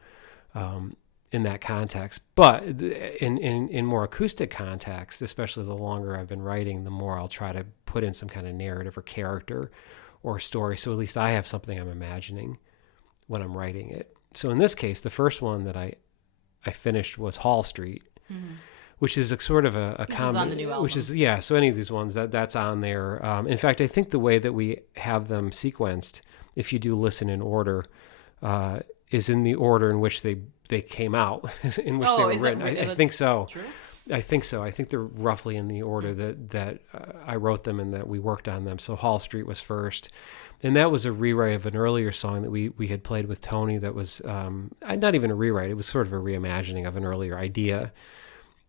in that context. But in more acoustic context, especially the longer I've been writing, the more I'll try to put in some kind of narrative or character or story, so at least I have something I'm imagining when I'm writing it. So in this case, the first one that I finished was Hall Street, which is a sort of a common, on the new album. Which is, so any of these ones that's on there. In fact, I think the way that we have them sequenced, if you do listen in order, is in the order in which they came out, in which they were written. I think so. True? I think so. I think they're roughly in the order that I wrote them and that we worked on them. So Hall Street was first. And that was a rewrite of an earlier song that we had played with Tony that was not even a rewrite. It was sort of a reimagining of an earlier idea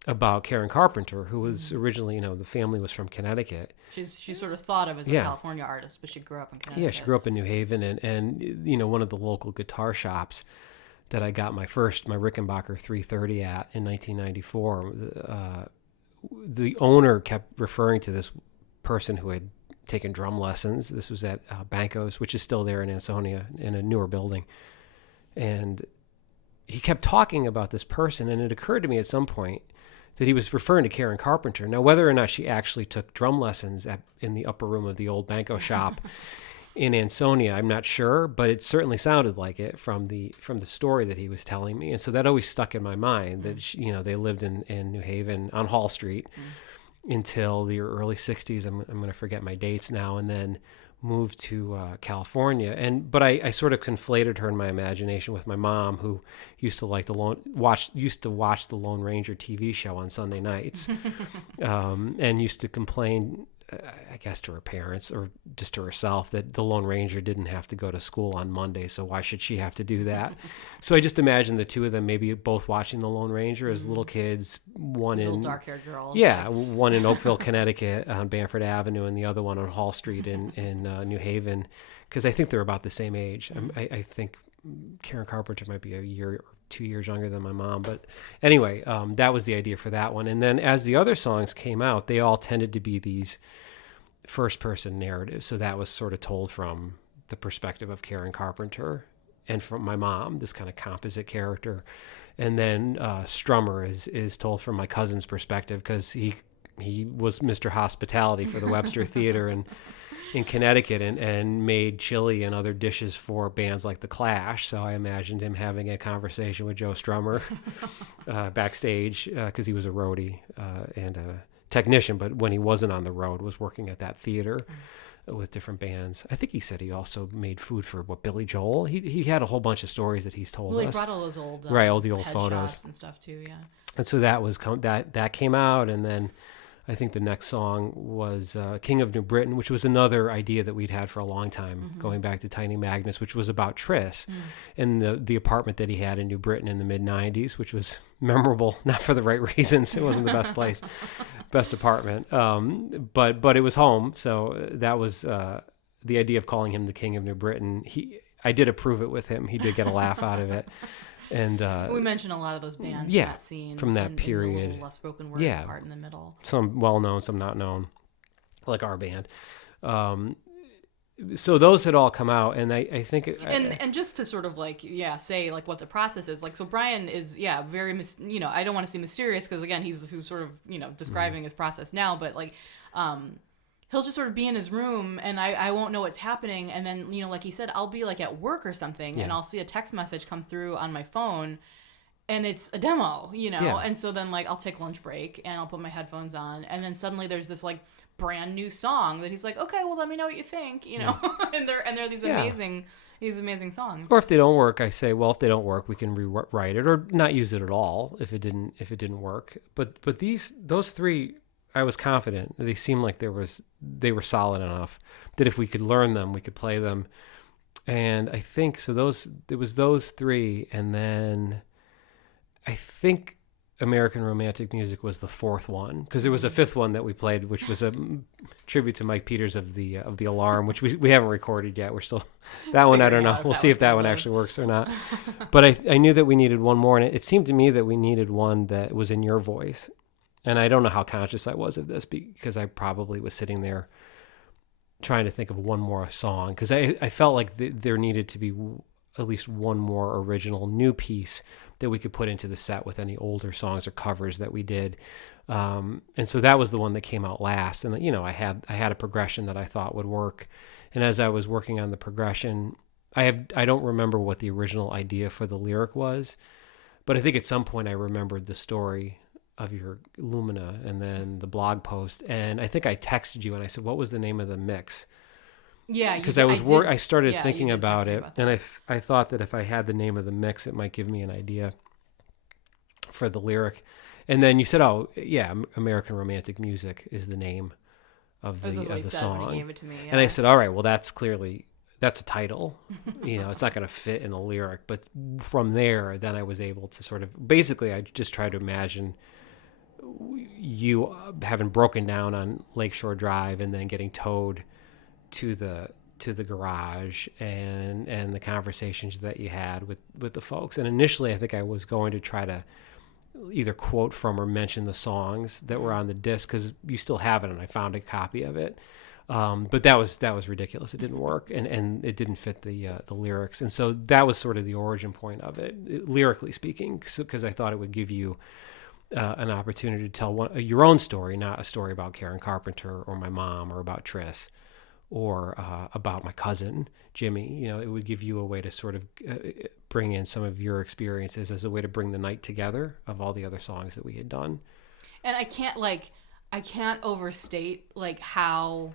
about Karen Carpenter, who was originally, the family was from Connecticut. She's sort of thought of as a California artist, but she grew up in Connecticut. Yeah, she grew up in New Haven, and one of the local guitar shops that I got my Rickenbacker 330 at in 1994. The owner kept referring to this person who had taken drum lessons. This was at Banco's, which is still there in Ansonia in a newer building, and he kept talking about this person, and it occurred to me at some point that he was referring to Karen Carpenter. Now, whether or not she actually took drum lessons in the upper room of the old Banco shop in Ansonia, I'm not sure, but it certainly sounded like it from the story that he was telling me. And so that always stuck in my mind that they lived in New Haven on Hall Street until the early 60s. I'm going to forget my dates now, and then moved to California. But I sort of conflated her in my imagination with my mom, who used to watch the Lone Ranger TV show on Sunday nights, and used to complain, I guess, to her parents or just to herself that the Lone Ranger didn't have to go to school on Monday, so why should she have to do that? So I just imagined the two of them maybe both watching the Lone Ranger as little kids, little dark-haired girls. Yeah, one in Oakville, Connecticut on Bamford Avenue, and the other one on Hall Street in New Haven, because I think they're about the same age. I think Karen Carpenter might be a year or 2 years younger than my mom. But anyway, that was the idea for that one. And then as the other songs came out, they all tended to be these first-person narratives. So that was sort of told from the perspective of Karen Carpenter and from my mom, this kind of composite character. And then Strummer is told from my cousin's perspective, because he was Mr. Hospitality for the Webster Theater in Connecticut and made chili and other dishes for bands like The Clash. So I imagined him having a conversation with Joe Strummer backstage, because he was a roadie and a technician, but when he wasn't on the road was working at that theater with different bands. I think he said he also made food for Billy Joel. He had a whole bunch of stories that he's told us. He brought all those old the old photos and stuff too. Yeah. And so that came out, and then I think the next song was King of New Britain, which was another idea that we'd had for a long time, going back to Tiny Magnus, which was about Tris and the apartment that he had in New Britain in the mid-'90s, which was memorable, not for the right reasons. It wasn't the best place, best apartment, but it was home. So that was the idea of calling him the King of New Britain. I did approve it with him. He did get a laugh out of it. And we mentioned a lot of those bands in that scene, from that period. The little less spoken word part in the middle. Some well known, some not known, like our band. So those had all come out, and I think and just to sort of say what the process is like. So Brian is very I don't want to say mysterious, because again he's sort of describing his process now, but he'll just sort of be in his room, and I won't know what's happening. And then, like he said, I'll be at work or something, and I'll see a text message come through on my phone, and it's a demo, And so then I'll take lunch break and I'll put my headphones on, and then suddenly there's this brand new song that he's like, okay, well, let me know what you think, and they're these amazing songs. Or if they don't work, I say, well, if they don't work, we can rewrite it or not use it at all if it didn't work. But those three, I was confident. They seemed like they were solid enough that if we could learn them, we could play them. And I think so. It was those three, and then I think American Romantic Music was the fourth one, because there was a fifth one that we played, which was a tribute to Mike Peters of the Alarm, which we haven't recorded yet. We're still that one. I don't know. We'll see if that one actually works or not. But I knew that we needed one more, and it seemed to me that we needed one that was in your voice. And I don't know how conscious I was of this, because I probably was sitting there trying to think of one more song, because I felt like there needed to be at least one more original new piece that we could put into the set with any older songs or covers that we did. And so that was the one that came out last. And, I had a progression that I thought would work. And as I was working on the progression, I don't remember what the original idea for the lyric was, but I think at some point I remembered the story of your Lumina and then the blog post, and I think I texted you and I said, what was the name of the mix? Yeah, because I started thinking about it, and I thought that if I had the name of the mix, it might give me an idea for the lyric. And then you said, "Oh, yeah, American Romantic Music is the name of the song." When he gave it to me, yeah. And I said, "All right, well, that's a title. It's not going to fit in the lyric." But from there, then I was able to sort of, basically, I just tried to imagine you having broken down on Lakeshore Drive and then getting towed to the garage and the conversations that you had with the folks. And initially, I think I was going to try to either quote from or mention the songs that were on the disc, because you still have it, and I found a copy of it. But that was ridiculous. It didn't work, and it didn't fit the lyrics. And so that was sort of the origin point of it, lyrically speaking, because I thought it would give you an opportunity to tell your own story, not a story about Karen Carpenter or my mom or about Triss or about my cousin Jimmy. It would give you a way to sort of bring in some of your experiences as a way to bring the night together of all the other songs that we had done. And I can't overstate how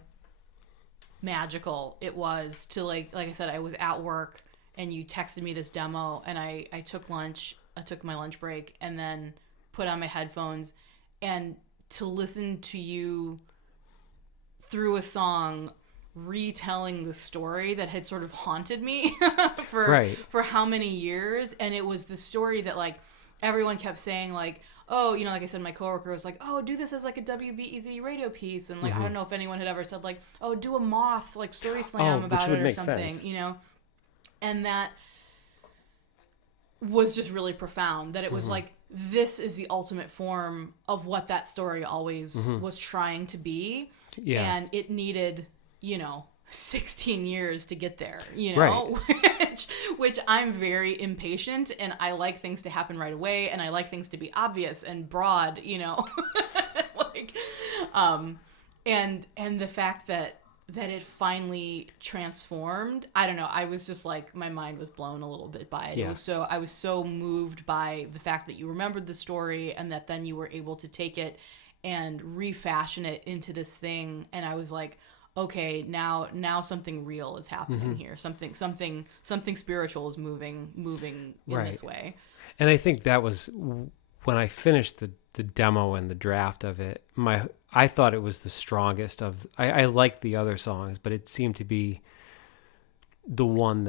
magical it was to like I said, I was at work and you texted me this demo, and I took lunch. I took my lunch break and then put on my headphones, and to listen to you through a song retelling the story that had sort of haunted me for how many years. And it was the story that everyone kept saying oh, like I said, my coworker was like, oh, do this as a WBEZ radio piece. And I don't know if anyone had ever said oh, do a Moth story slam about it or something, sense. And that was just really profound, that it was this is the ultimate form of what that story always was trying to be. Yeah. And it needed, 16 years to get there, right. which I'm very impatient, and I like things to happen right away, and I like things to be obvious and broad, and the fact that it finally transformed, I don't know, I was just my mind was blown a little bit by it. Yeah. I was so moved by the fact that you remembered the story, and that then you were able to take it and refashion it into this thing. And I was like, okay, now something real is happening here. Something spiritual is moving in right. this way. And I think that was when I finished the demo and the draft of it. I thought it was the strongest of. I liked the other songs, but it seemed to be the one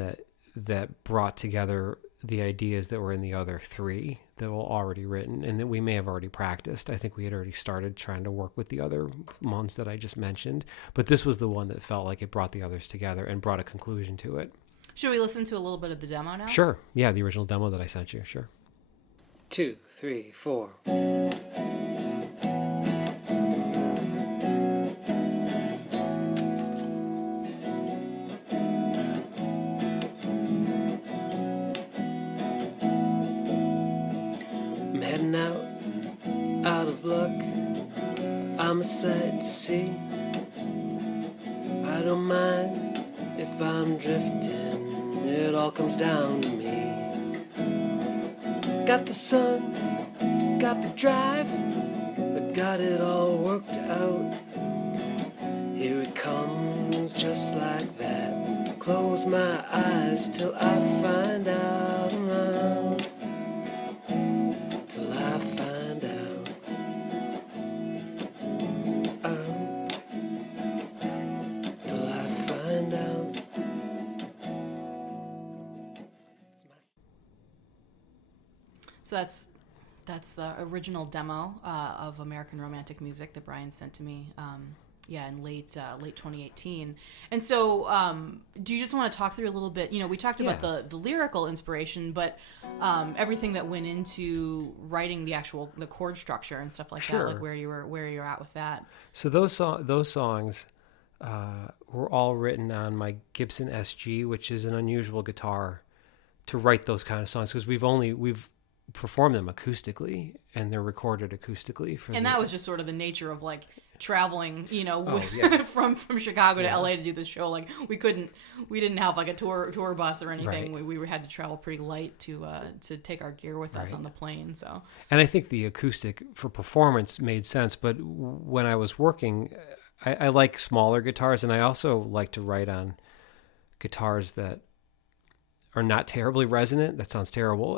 that brought together the ideas that were in the other three that were already written and that we may have already practiced. I think we had already started trying to work with the other ones that I just mentioned, but this was the one that felt like it brought the others together and brought a conclusion to it. Should we listen to a little bit of the demo now? Sure. Yeah, the original demo that I sent you. Sure. 2, 3, 4. Out of luck, I'm a sight to see. I don't mind if I'm drifting, it all comes down to me. Got the sun, got the drive, but got it all worked out. Here it comes just like that. Close my eyes till I find out. Till I find out. Till I find out. So that's the original demo of American Romantic Music that Brian sent to me. In late 2018. And so do you just want to talk through a little bit, we talked about the lyrical inspiration, but everything that went into writing the chord structure and stuff like sure. that, where you're at with that. So those songs were all written on my Gibson SG, which is an unusual guitar to write those kind of songs, because we've performed them acoustically and they're recorded acoustically. That was just sort of the nature of traveling, from Chicago to LA to do this show. We didn't have a tour bus or anything. Right. We had to travel pretty light to take our gear with us on the plane. So, and I think the acoustic for performance made sense. But when I was working, I like smaller guitars, and I also like to write on guitars that are not terribly resonant. That sounds terrible.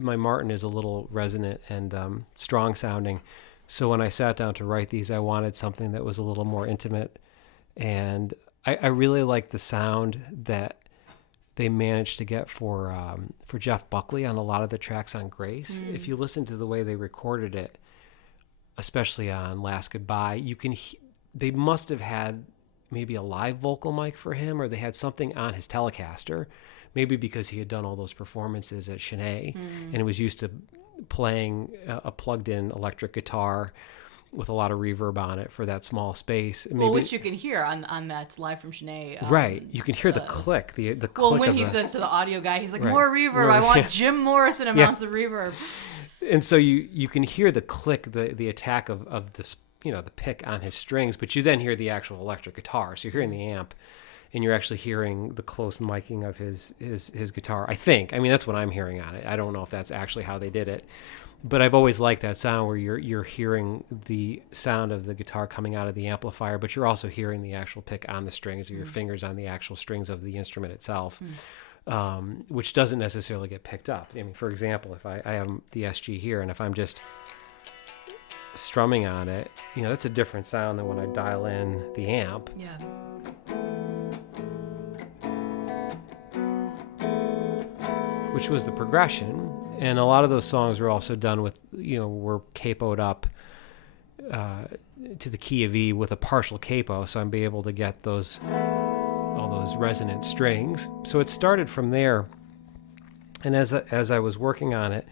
My Martin is a little resonant and strong sounding. So when I sat down to write these, I wanted something that was a little more intimate. And I really like the sound that they managed to get for Jeff Buckley on a lot of the tracks on Grace. If you listen to the way they recorded it, especially on Last Goodbye, they must have had maybe a live vocal mic for him, or they had something on his Telecaster, maybe because he had done all those performances at Sinead and was used to playing a plugged-in electric guitar with a lot of reverb on it for that small space. Maybe, which you can hear on that live from Sinead. Right. You can hear the click, the click. Well, when he says to the audio guy, he's like, more reverb. I want Jim Morrison amounts of reverb. And so you can hear the click, the attack of this, the pick on his strings, but you then hear the actual electric guitar. So you're hearing the amp, and you're actually hearing the close miking of his guitar, I think. I mean, that's what I'm hearing on it. I don't know if that's actually how they did it. But I've always liked that sound where you're hearing the sound of the guitar coming out of the amplifier, but you're also hearing the actual pick on the strings, or your fingers on the actual strings of the instrument itself, which doesn't necessarily get picked up. I mean, for example, if I have the SG here, and if I'm just strumming on it, that's a different sound than when I dial in the amp. Yeah. Which was the progression. And a lot of those songs were also done with, were capoed up to the key of E with a partial capo, so I'm able to get all those resonant strings. So it started from there. And as I was working on it,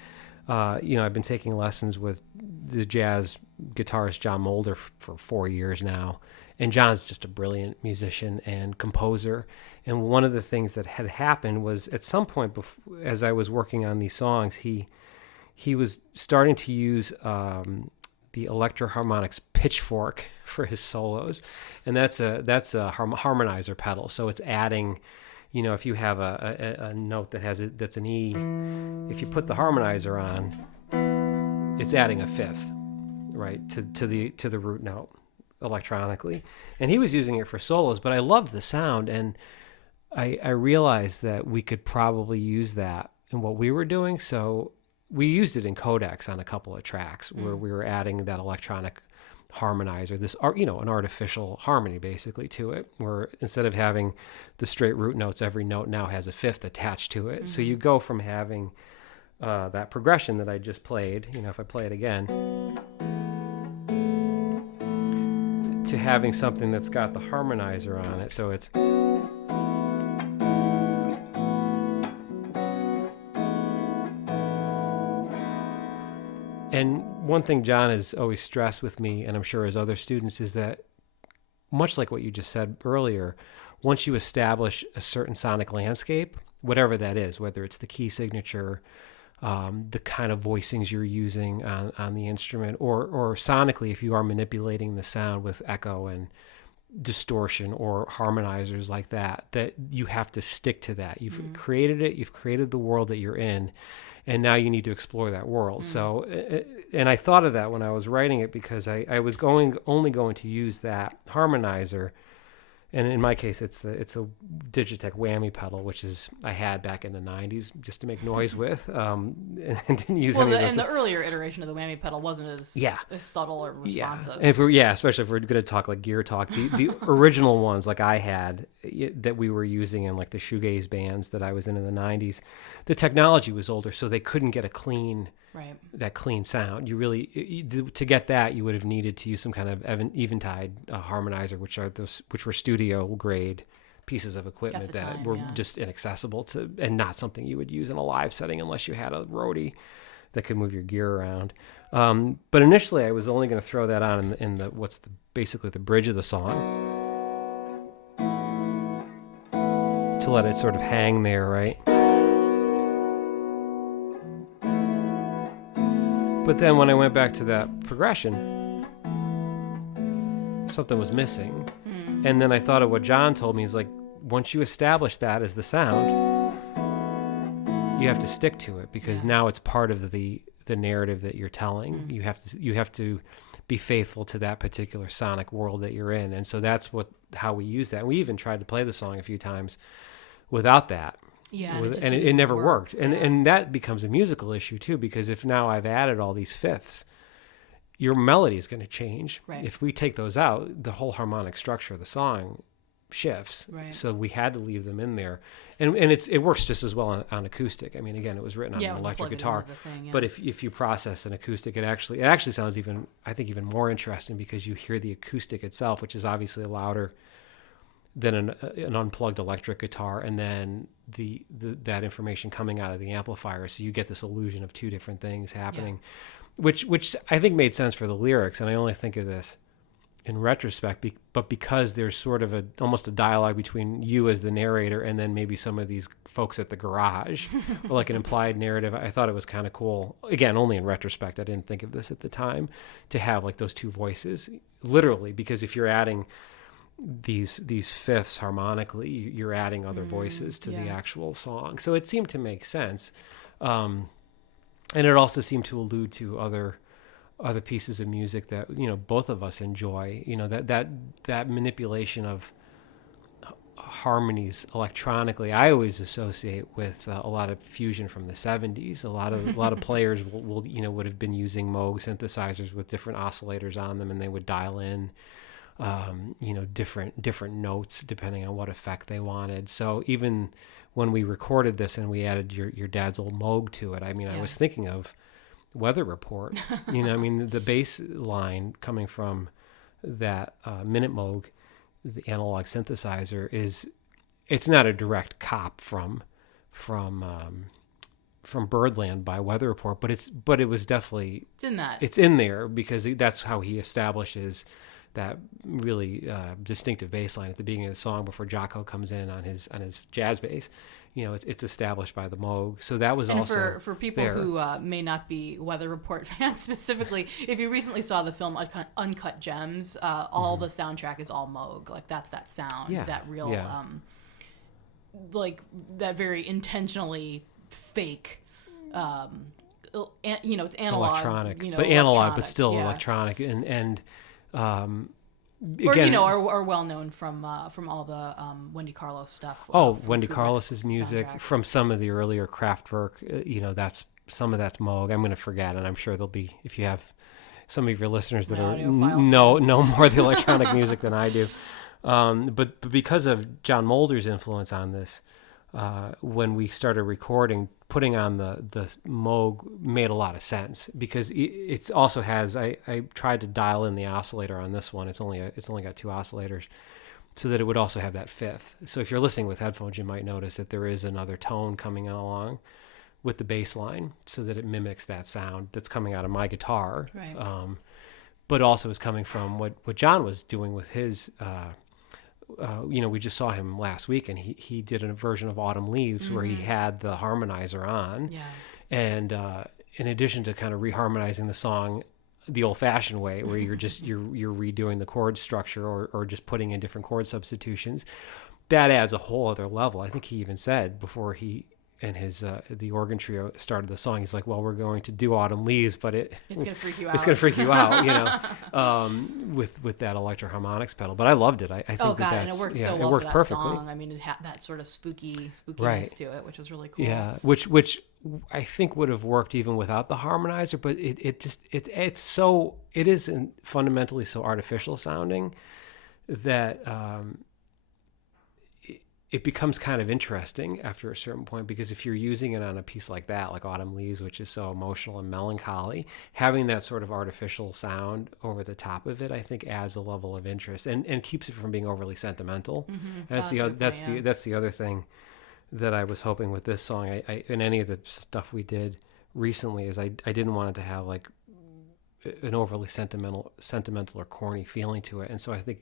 I've been taking lessons with the jazz guitarist John Mulder for 4 years now. And John's just a brilliant musician and composer. And one of the things that had happened was at some point, as I was working on these songs, he was starting to use the Electro-Harmonix pitchfork for his solos, and that's a harmonizer pedal. So it's adding, if you have a note that's an E, if you put the harmonizer on, it's adding a fifth, right, to the root note electronically. And he was using it for solos, but I loved the sound, and I realized that we could probably use that in what we were doing. So we used it in codecs on a couple of tracks where we were adding that electronic harmonizer, this an artificial harmony basically to it, where instead of having the straight root notes, every note now has a fifth attached to it. So you go from having that progression that I just played, if I play it again, to having something that's got the harmonizer on it. So it's and one thing John has always stressed with me, and I'm sure his other students, is that much like what you just said earlier, once you establish a certain sonic landscape, whatever that is, whether it's the key signature, the kind of voicings you're using on the instrument, or sonically, if you are manipulating the sound with echo and distortion or harmonizers like that you have to stick to that. You've created it, you've created the world that you're in, and now you need to explore that world. So, and I thought of that when I was writing it, because I was only going to use that harmonizer. And in my case, it's a Digitech whammy pedal, which I had back in the 90s just to make noise with, and didn't use any of those. And the earlier iteration of the whammy pedal wasn't as subtle or responsive. And especially if we're going to talk like gear talk, the original ones like I had that we were using in like the shoegaze bands that I was in the 90s, the technology was older, so they couldn't get a clean sound. You really, to get that, you would have needed to use some kind of Eventide harmonizer, which were studio grade pieces of equipment that were just inaccessible to, and not something you would use in a live setting unless you had a roadie that could move your gear around. But initially, I was only going to throw that on in basically the bridge of the song, to let it sort of hang there, right? But then when I went back to that progression, something was missing. And then I thought of what John told me. He's like, once you establish that as the sound, you have to stick to it, because now it's part of the narrative that you're telling. You have to be faithful to that particular sonic world that you're in. And so that's how we use that. We even tried to play the song a few times without that. and it never worked. And that becomes a musical issue too, because if now I've added all these fifths, your melody is going to change. Right. If we take those out, the whole harmonic structure of the song shifts. Right. So we had to leave them in there. And it works just as well on acoustic. I mean, again, it was written on an electric guitar. But if you process an acoustic, it actually sounds even more interesting, because you hear the acoustic itself, which is obviously louder than an unplugged electric guitar, and then that information coming out of the amplifier. So you get this illusion of two different things happening, which I think made sense for the lyrics. And I only think of this in retrospect, but because there's sort of almost a dialogue between you as the narrator and then maybe some of these folks at the garage, or like an implied narrative. I thought it was kind of cool. Again, only in retrospect. I didn't think of this at the time, to have like those two voices, literally, because if you're adding these fifths harmonically, you're adding other voices to the actual song. So it seemed to make sense. And it also seemed to allude to other pieces of music that, both of us enjoy, that manipulation of harmonies electronically. I always associate with a lot of fusion from the 70s. A lot of players will would have been using Moog synthesizers with different oscillators on them, and they would dial in different notes depending on what effect they wanted. So even when we recorded this and we added your dad's old Moog to it, I mean, I was thinking of Weather Report. The bass line coming from that Minute Moog, the analog synthesizer, it's not a direct cop from Birdland by Weather Report, but it was definitely it's in there because that's how he establishes that really distinctive bass line at the beginning of the song before Jocko comes in on his jazz bass. It's established by the Moog. So that was also for people there. Who may not be Weather Report fans specifically, if you recently saw the film Uncut Gems, all the soundtrack is all Moog. Like that's that sound, that real, like that very intentionally fake. It's analog, electronic, but analog, but still electronic, and. Again, are well known from all the Wendy Carlos stuff. Wendy Carlos's music soundtracks. From some of the earlier Kraftwerk. That's some of that's Moog. I'm going to forget, and I'm sure there'll be, if you have some of your listeners that know more of the electronic music than I do. But because of John Mulder's influence on this, when we started recording, putting on the Moog made a lot of sense, because it also has, I tried to dial in the oscillator on this one. It's only got two oscillators, so that it would also have that fifth. So if you're listening with headphones, you might notice that there is another tone coming along with the bass line, so that it mimics that sound that's coming out of my guitar. Right. But also is coming from what John was doing with his we just saw him last week, and he did a version of Autumn Leaves where he had the harmonizer on. Yeah. And in addition to kind of reharmonizing the song the old-fashioned way, where you're redoing the chord structure or just putting in different chord substitutions, that adds a whole other level. I think he even said before he and his the organ trio started the song, he's like, well, we're going to do Autumn Leaves, but it's gonna freak you out. It's gonna freak you out, with that electroharmonics pedal. But I loved it. I think and it worked so well. It worked for that perfectly. Song. I mean, it had that sort of spookiness to it, which was really cool. Yeah, which I think would have worked even without the harmonizer, but it is fundamentally so artificial sounding that it becomes kind of interesting after a certain point, because if you're using it on a piece like that, like Autumn Leaves, which is so emotional and melancholy, having that sort of artificial sound over the top of it, I think adds a level of interest and keeps it from being overly sentimental. Mm-hmm. That's the other thing that I was hoping with this song. I in any of the stuff we did recently is I didn't want it to have like an overly sentimental or corny feeling to it. And so I think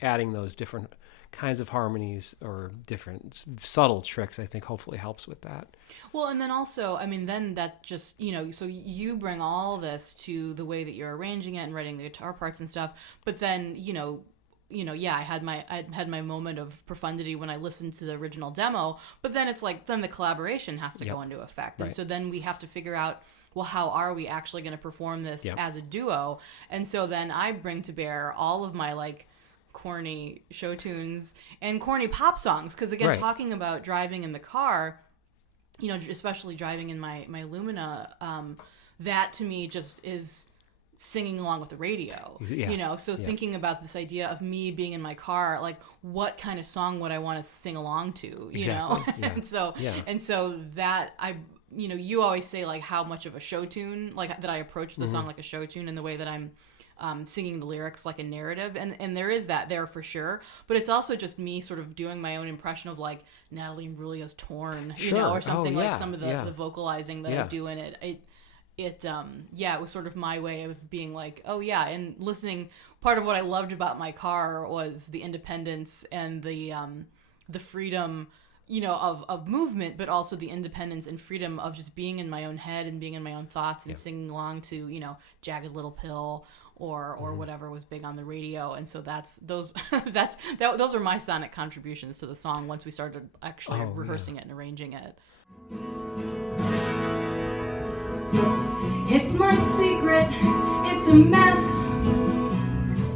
adding those different kinds of harmonies or different subtle tricks, I think hopefully helps with that. Well, and then also, I mean, then that just, so you bring all this to the way that you're arranging it and writing the guitar parts and stuff, but then, I had my moment of profundity when I listened to the original demo, but then it's like, then the collaboration has to go into effect. And so then we have to figure out, well, how are we actually going to perform this as a duo? And so then I bring to bear all of my like corny show tunes and corny pop songs, because again, talking about driving in the car, especially driving in my Lumina, that to me just is singing along with the radio, thinking about this idea of me being in my car, like what kind of song would I want to sing along to, and so that you always say like how much of a show tune, like that I approach the song like a show tune in the way that I'm singing the lyrics like a narrative, and there is that there for sure, but it's also just me sort of doing my own impression of like Natalie Imbruglia's Torn, or something like some of the vocalizing that I do in it. It was sort of my way of being like, oh yeah, and listening. Part of what I loved about my car was the independence and the freedom, of movement, but also the independence and freedom of just being in my own head and being in my own thoughts and singing along to, Jagged Little Pill or whatever was big on the radio. And so those are my sonic contributions to the song once we started actually rehearsing it and arranging it. It's my secret, it's a mess,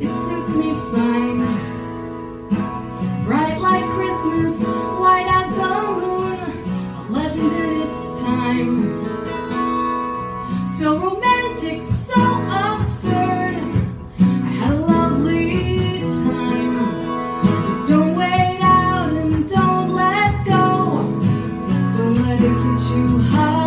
it suits me fine. Bright like Christmas, white as the moon, a legend in its time. So romantic, so absurd, I had a lovely time. So don't wait out and don't let go, don't let it get you high.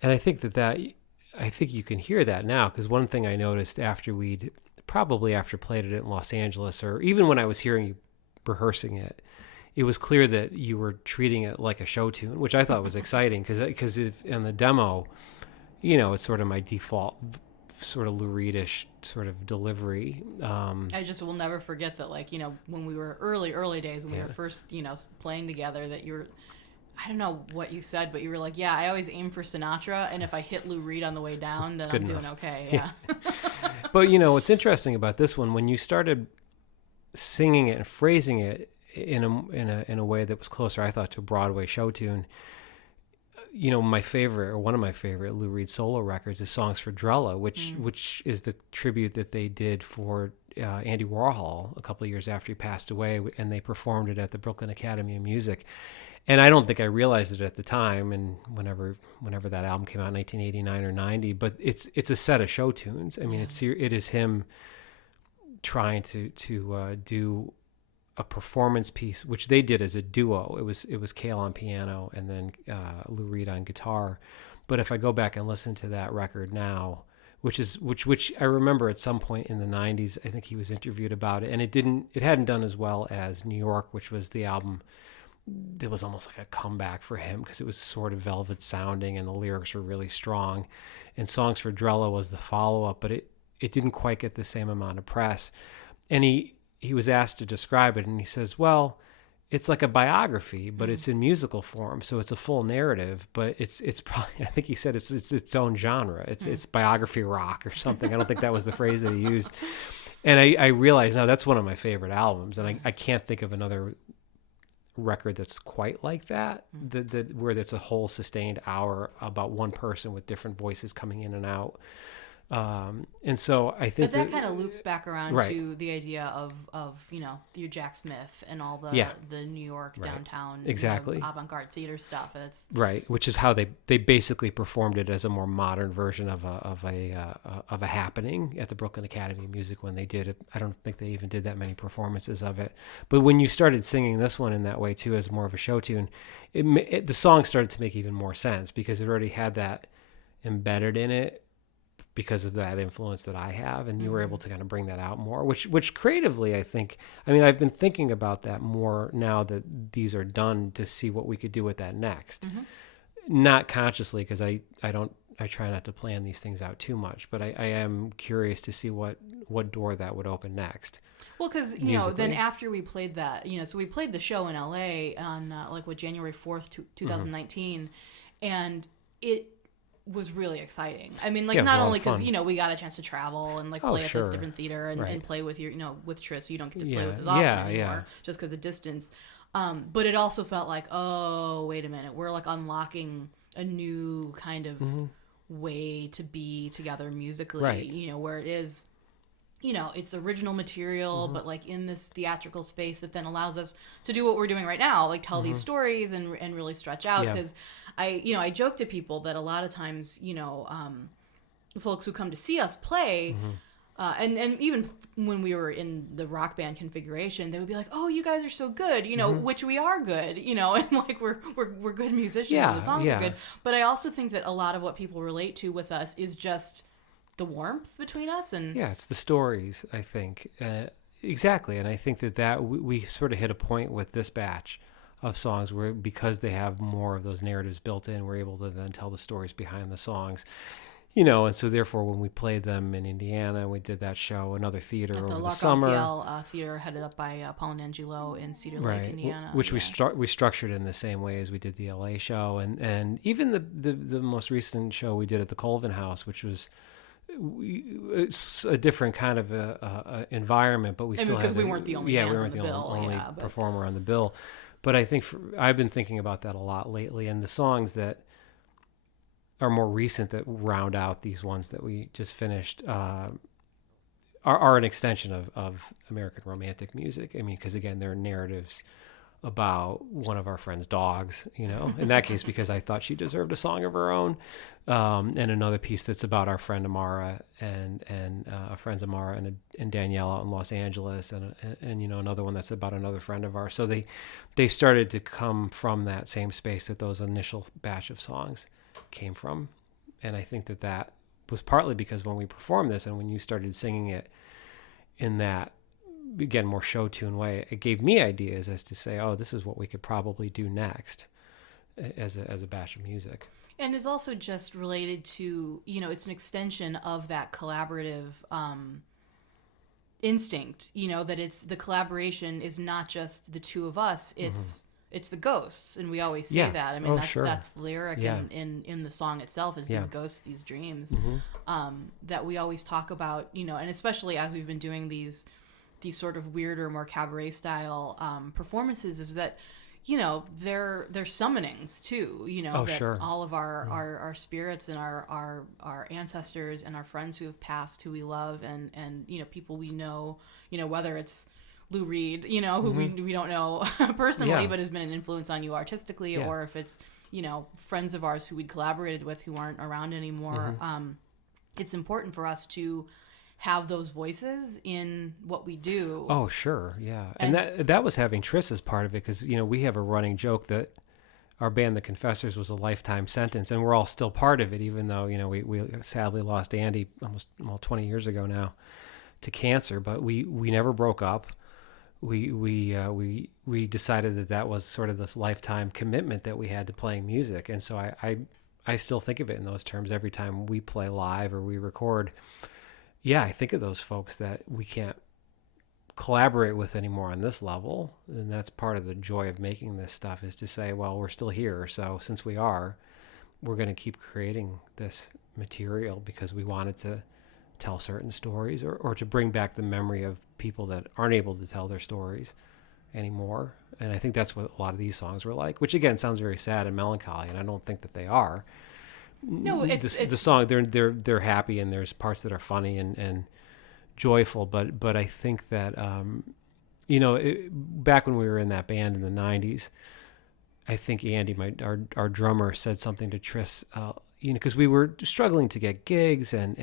And I think I think you can hear that now, because one thing I noticed after played it in Los Angeles, or even when I was hearing you rehearsing it, it was clear that you were treating it like a show tune, which I thought was exciting, because in the demo, it's sort of my default sort of Lou Reed-ish sort of delivery. I just will never forget that, like, when we were early days, when we were first, playing together, that you were, I don't know what you said, but you were like, yeah, I always aim for Sinatra, and if I hit Lou Reed on the way down, then I'm doing okay. Yeah. But what's interesting about this one, when you started singing it and phrasing it in a way that was closer, I thought, to a Broadway show tune. My favorite, or one of my favorite Lou Reed solo records is Songs for Drella, which is the tribute that they did for Andy Warhol a couple of years after he passed away, and they performed it at the Brooklyn Academy of Music. And I don't think I realized it at the time, and whenever that album came out in 1989 or 90, but it's a set of show tunes. I mean, it is him trying to do a performance piece, which they did as a duo. It was Cale on piano and then Lou Reed on guitar. But if I go back and listen to that record now, which I remember at some point in the 90s, I think he was interviewed about it, and it hadn't done as well as New York, which was the album that was almost like a comeback for him, because it was sort of velvet sounding and the lyrics were really strong. And Songs for Drella was the follow-up, but it didn't quite get the same amount of press. And he was asked to describe it, and he says, well, it's like a biography, but it's in musical form, so it's a full narrative, but it's probably, I think he said it's its own genre. It's biography rock or something. I don't think that was the phrase that he used. And I realized now that's one of my favorite albums, and I can't think of another record that's quite like that, where that's a whole sustained hour about one person with different voices coming in and out. And so I think that kind of loops back around to the idea of your Jack Smith and all the New York downtown avant-garde theater stuff. That's right, which is how they basically performed it as a more modern version of a happening at the Brooklyn Academy of Music when they did it. I don't think they even did that many performances of it. But when you started singing this one in that way too, as more of a show tune, the song started to make even more sense, because it already had that embedded in it, because of that influence that I have, and you were able to kind of bring that out more, which creatively, I think, I've been thinking about that more now that these are done, to see what we could do with that next. Not consciously, because I try not to plan these things out too much, but I am curious to see what door that would open next. Well, because, then after we played that, so we played the show in LA on January 4th, 2019, and it was really exciting. I mean, not only because, we got a chance to travel and play at this different theater and play with with Tris, you don't get to play with as often anymore just because of distance. But it also felt like, oh, wait a minute, we're like unlocking a new kind of way to be together musically, right. Where it is, it's original material, but like in this theatrical space that then allows us to do what we're doing right now, like tell these stories and really stretch out. Because I joke to people that a lot of times, folks who come to see us play, and even when we were in the rock band configuration, they would be like, "Oh, you guys are so good," which we are good, and like we're good musicians and the songs are good. But I also think that a lot of what people relate to with us is just the warmth between us, and it's the stories, I think. Exactly. And I think that we sort of hit a point with this batch of songs where, because they have more of those narratives built in, we're able to then tell the stories behind the songs. And so therefore when we played them in Indiana, we did that show, another theater at over the summer. L'Arc-en-Ciel theater headed up by Paul and Angelo in Cedar Lake, Indiana. Which we structured in the same way as we did the LA show. And even the most recent show we did at the Colvin House, which was it's a different kind of a environment, but we still had, because we weren't the only only performer on the bill. But I think I've been thinking about that a lot lately, and the songs that are more recent that round out these ones that we just finished are an extension of American Romantic music. I mean, because again, they're narratives about one of our friend's dogs, in that case, because I thought she deserved a song of her own. And another piece that's about our friend Amara and friends Amara and Danielle out in Los Angeles, and another one that's about another friend of ours. So they started to come from that same space that those initial batch of songs came from. And I think that was partly because when we performed this and when you started singing it in that, again, more show tune way, it gave me ideas as to say, oh, this is what we could probably do next as a batch of music. And is also just related to, it's an extension of that collaborative instinct, that it's the collaboration is not just the two of us, it's the ghosts. And we always say that. I mean, that's the lyric in the song itself is these ghosts, these dreams, that we always talk about, and especially as we've been doing these sort of weirder, more cabaret style performances, is that they're summonings too. All of our spirits and our ancestors and our friends who have passed, who we love, and people we know. Whether it's Lou Reed, who we don't know personally, but has been an influence on you artistically, or if it's friends of ours who we'd collaborated with who aren't around anymore. It's important for us to have those voices in what we do. Oh, sure. Yeah. And that was having Triss as part of it, because, we have a running joke that our band, The Confessors, was a lifetime sentence, and we're all still part of it, even though, we sadly lost Andy almost 20 years ago now to cancer, but we never broke up. We decided that was sort of this lifetime commitment that we had to playing music. And so I still think of it in those terms every time we play live or we record. Yeah, I think of those folks that we can't collaborate with anymore on this level. And that's part of the joy of making this stuff, is to say, well, we're still here. So since we are, we're going to keep creating this material because we wanted to tell certain stories or to bring back the memory of people that aren't able to tell their stories anymore. And I think that's what a lot of these songs were like, which again sounds very sad and melancholy. And I don't think that they are. No, it's the song. They're happy, and there's parts that are funny and joyful. But I think that back when we were in that band in the '90s, I think Andy, our drummer, said something to Triss, because we were struggling to get gigs, and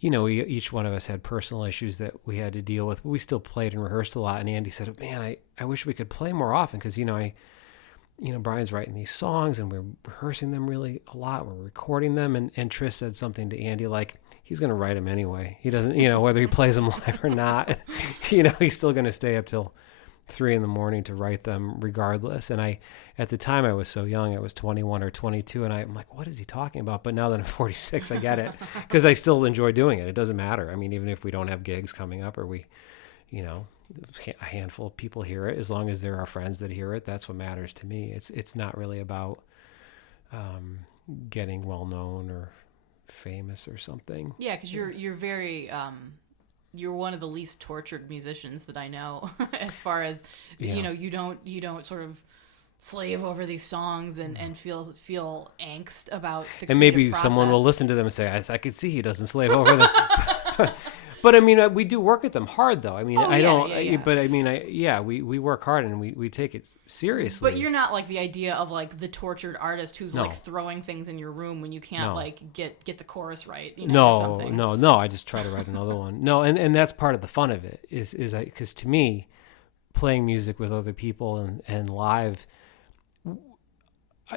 each one of us had personal issues that we had to deal with. But we still played and rehearsed a lot. And Andy said, "Man, I wish we could play more often, because Brian's writing these songs and we're rehearsing them really a lot. We're recording them." And Triss said something to Andy like, he's going to write them anyway. He doesn't, whether he plays them live or not, he's still going to stay up till 3 a.m. to write them regardless. And at the time I was so young, I was 21 or 22. And I'm like, what is he talking about? But now that I'm 46, I get it, because I still enjoy doing it. It doesn't matter. I mean, even if we don't have gigs coming up, or we, a handful of people hear it, as long as there are friends that hear it, that's what matters to me. It's not really about getting well known or famous or something. Yeah, because you're very you're one of the least tortured musicians that I know, as far as you know, you don't sort of slave over these songs and feel angst about the and maybe process. Someone will listen to them and say, I could see he doesn't slave over them. But I mean, we do work at them hard, though. I mean, but I mean, we work hard and we take it seriously. But you're not like the idea of like the tortured artist who's like throwing things in your room when you can't like get the chorus right. You know, or something. No. I just try to write another one. No, and that's part of the fun of it is because to me, playing music with other people and live.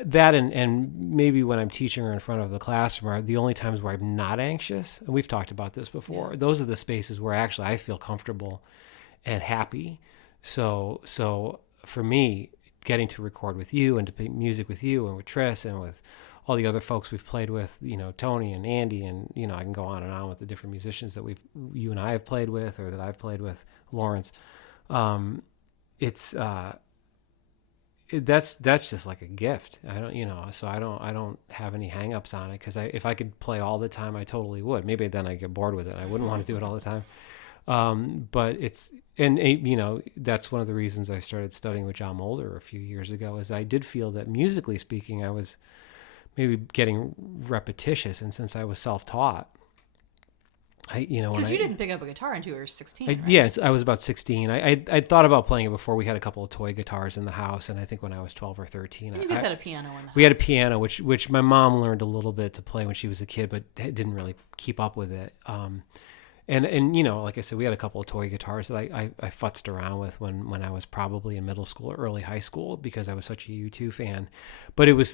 That and maybe when I'm teaching or in front of the classroom are the only times where I'm not anxious. And we've talked about this before. Yeah. Those are the spaces where actually I feel comfortable and happy. So for me, getting to record with you and to play music with you and with Tris and with all the other folks we've played with, you know, Tony and Andy, and, you know, I can go on and on with the different musicians that you and I have played with or that I've played with, Lawrence. That's just like a gift. I don't have any hangups on it, because if I could play all the time, I totally would. Maybe then I'd get bored with it. I wouldn't want to do it all the time. But you know, that's one of the reasons I started studying with John Mulder a few years ago, is I did feel that musically speaking, I was maybe getting repetitious. And since I was self-taught, because you didn't pick up a guitar until you were 16, right? Yes, I was about 16. I thought about playing it before. We had a couple of toy guitars in the house, and I think when I was 12 or 13. And you guys had a piano in the house. We had a piano, which my mom learned a little bit to play when she was a kid, but didn't really keep up with it. And you know, like I said, we had a couple of toy guitars that I futzed around with when I was probably in middle school or early high school, because I was such a U2 fan. But it was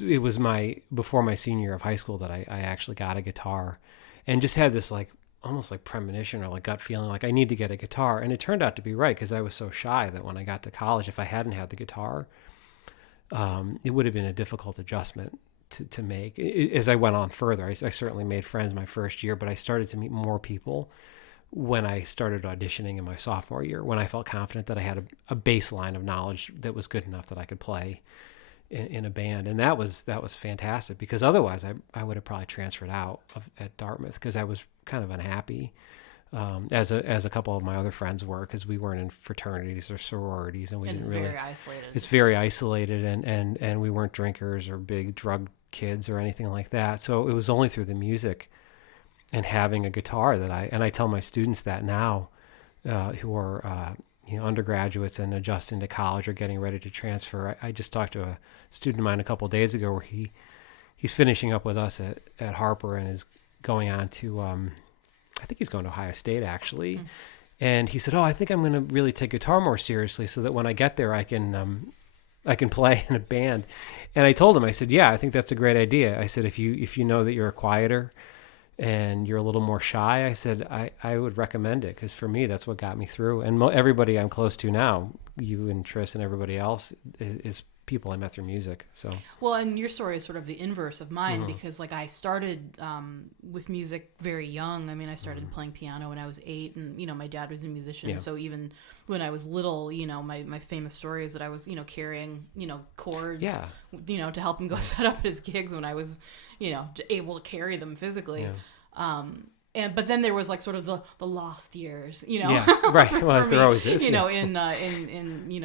before my senior year of high school that I actually got a guitar, and just had this like almost like premonition or like gut feeling like I need to get a guitar. And it turned out to be right, because I was so shy that when I got to college, if I hadn't had the guitar, it would have been a difficult adjustment to make. As I went on further, I certainly made friends my first year, but I started to meet more people when I started auditioning in my sophomore year, when I felt confident that I had a baseline of knowledge that was good enough that I could play in a band. And that was fantastic, because otherwise I would have probably transferred out at Dartmouth, because I was kind of unhappy, as a couple of my other friends were, because we weren't in fraternities or sororities, and it's very isolated. It's very isolated, and we weren't drinkers or big drug kids or anything like that. So it was only through the music and having a guitar that I tell my students that now, who are undergraduates and adjusting to college or getting ready to transfer. I just talked to a student of mine a couple of days ago where he's finishing up with us at Harper and is going on to, I think he's going to Ohio State actually. Mm. And he said, I think I'm going to really take guitar more seriously, so that when I get there, I can play in a band. And I told him, I said, yeah, I think that's a great idea. I said, if you know that you're a quieter and you're a little more shy, I said, I would recommend it, because for me, that's what got me through. And everybody I'm close to now, you and Tris and everybody else, is people I met through music. So well, and your story is sort of the inverse of mine, mm-hmm. because like I started with music very young. I mean, I started mm-hmm. playing piano when I was 8, and my dad was a musician. Yeah. So even when I was little, my famous story is that I was carrying chords, yeah. To help him go set up his gigs when I was able to carry them physically. Yeah. But then there was like sort of the lost years, Yeah, right. Well, as there always is. In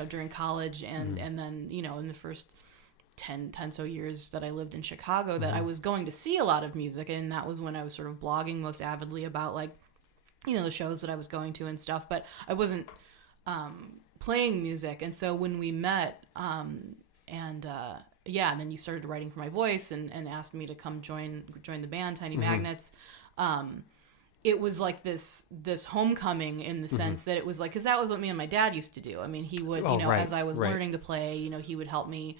during college and mm-hmm. and then in the first 10 so years that I lived in Chicago, that mm-hmm. I was going to see a lot of music, and that was when I was sort of blogging most avidly about like the shows that I was going to and stuff. But I wasn't playing music, and so when we met, and then you started writing for my voice and asked me to come join the band Tiny mm-hmm. Magnets. It was like this homecoming in the sense mm-hmm. that it was like, because that was what me and my dad used to do. I mean, he would, right, as I was right. learning to play, he would help me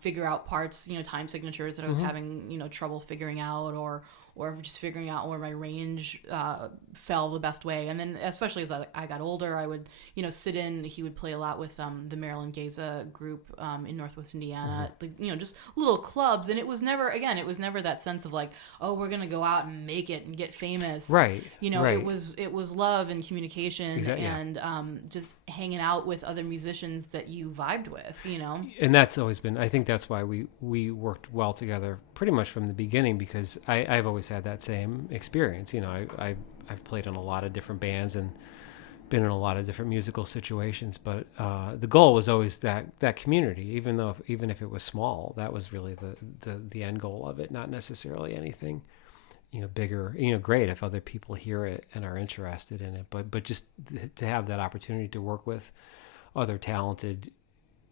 figure out parts, time signatures that I was mm-hmm. having, trouble figuring out, or just figuring out where my range fell the best way. And then especially as I got older, I would, sit in. He would play a lot with the Marilyn Geza group in Northwest Indiana, mm-hmm. like, just little clubs. And it was never that sense of like, oh, we're going to go out and make it and get famous. Right. Right. It was love and communication exactly, and just hanging out with other musicians that you vibed with, And that's always been, I think that's why we worked well together pretty much from the beginning, because I've always had that same experience. I've played in a lot of different bands and been in a lot of different musical situations, but the goal was always that community, even if it was small. That was really the end goal of it, not necessarily anything bigger. Great if other people hear it and are interested in it, but just to have that opportunity to work with other talented,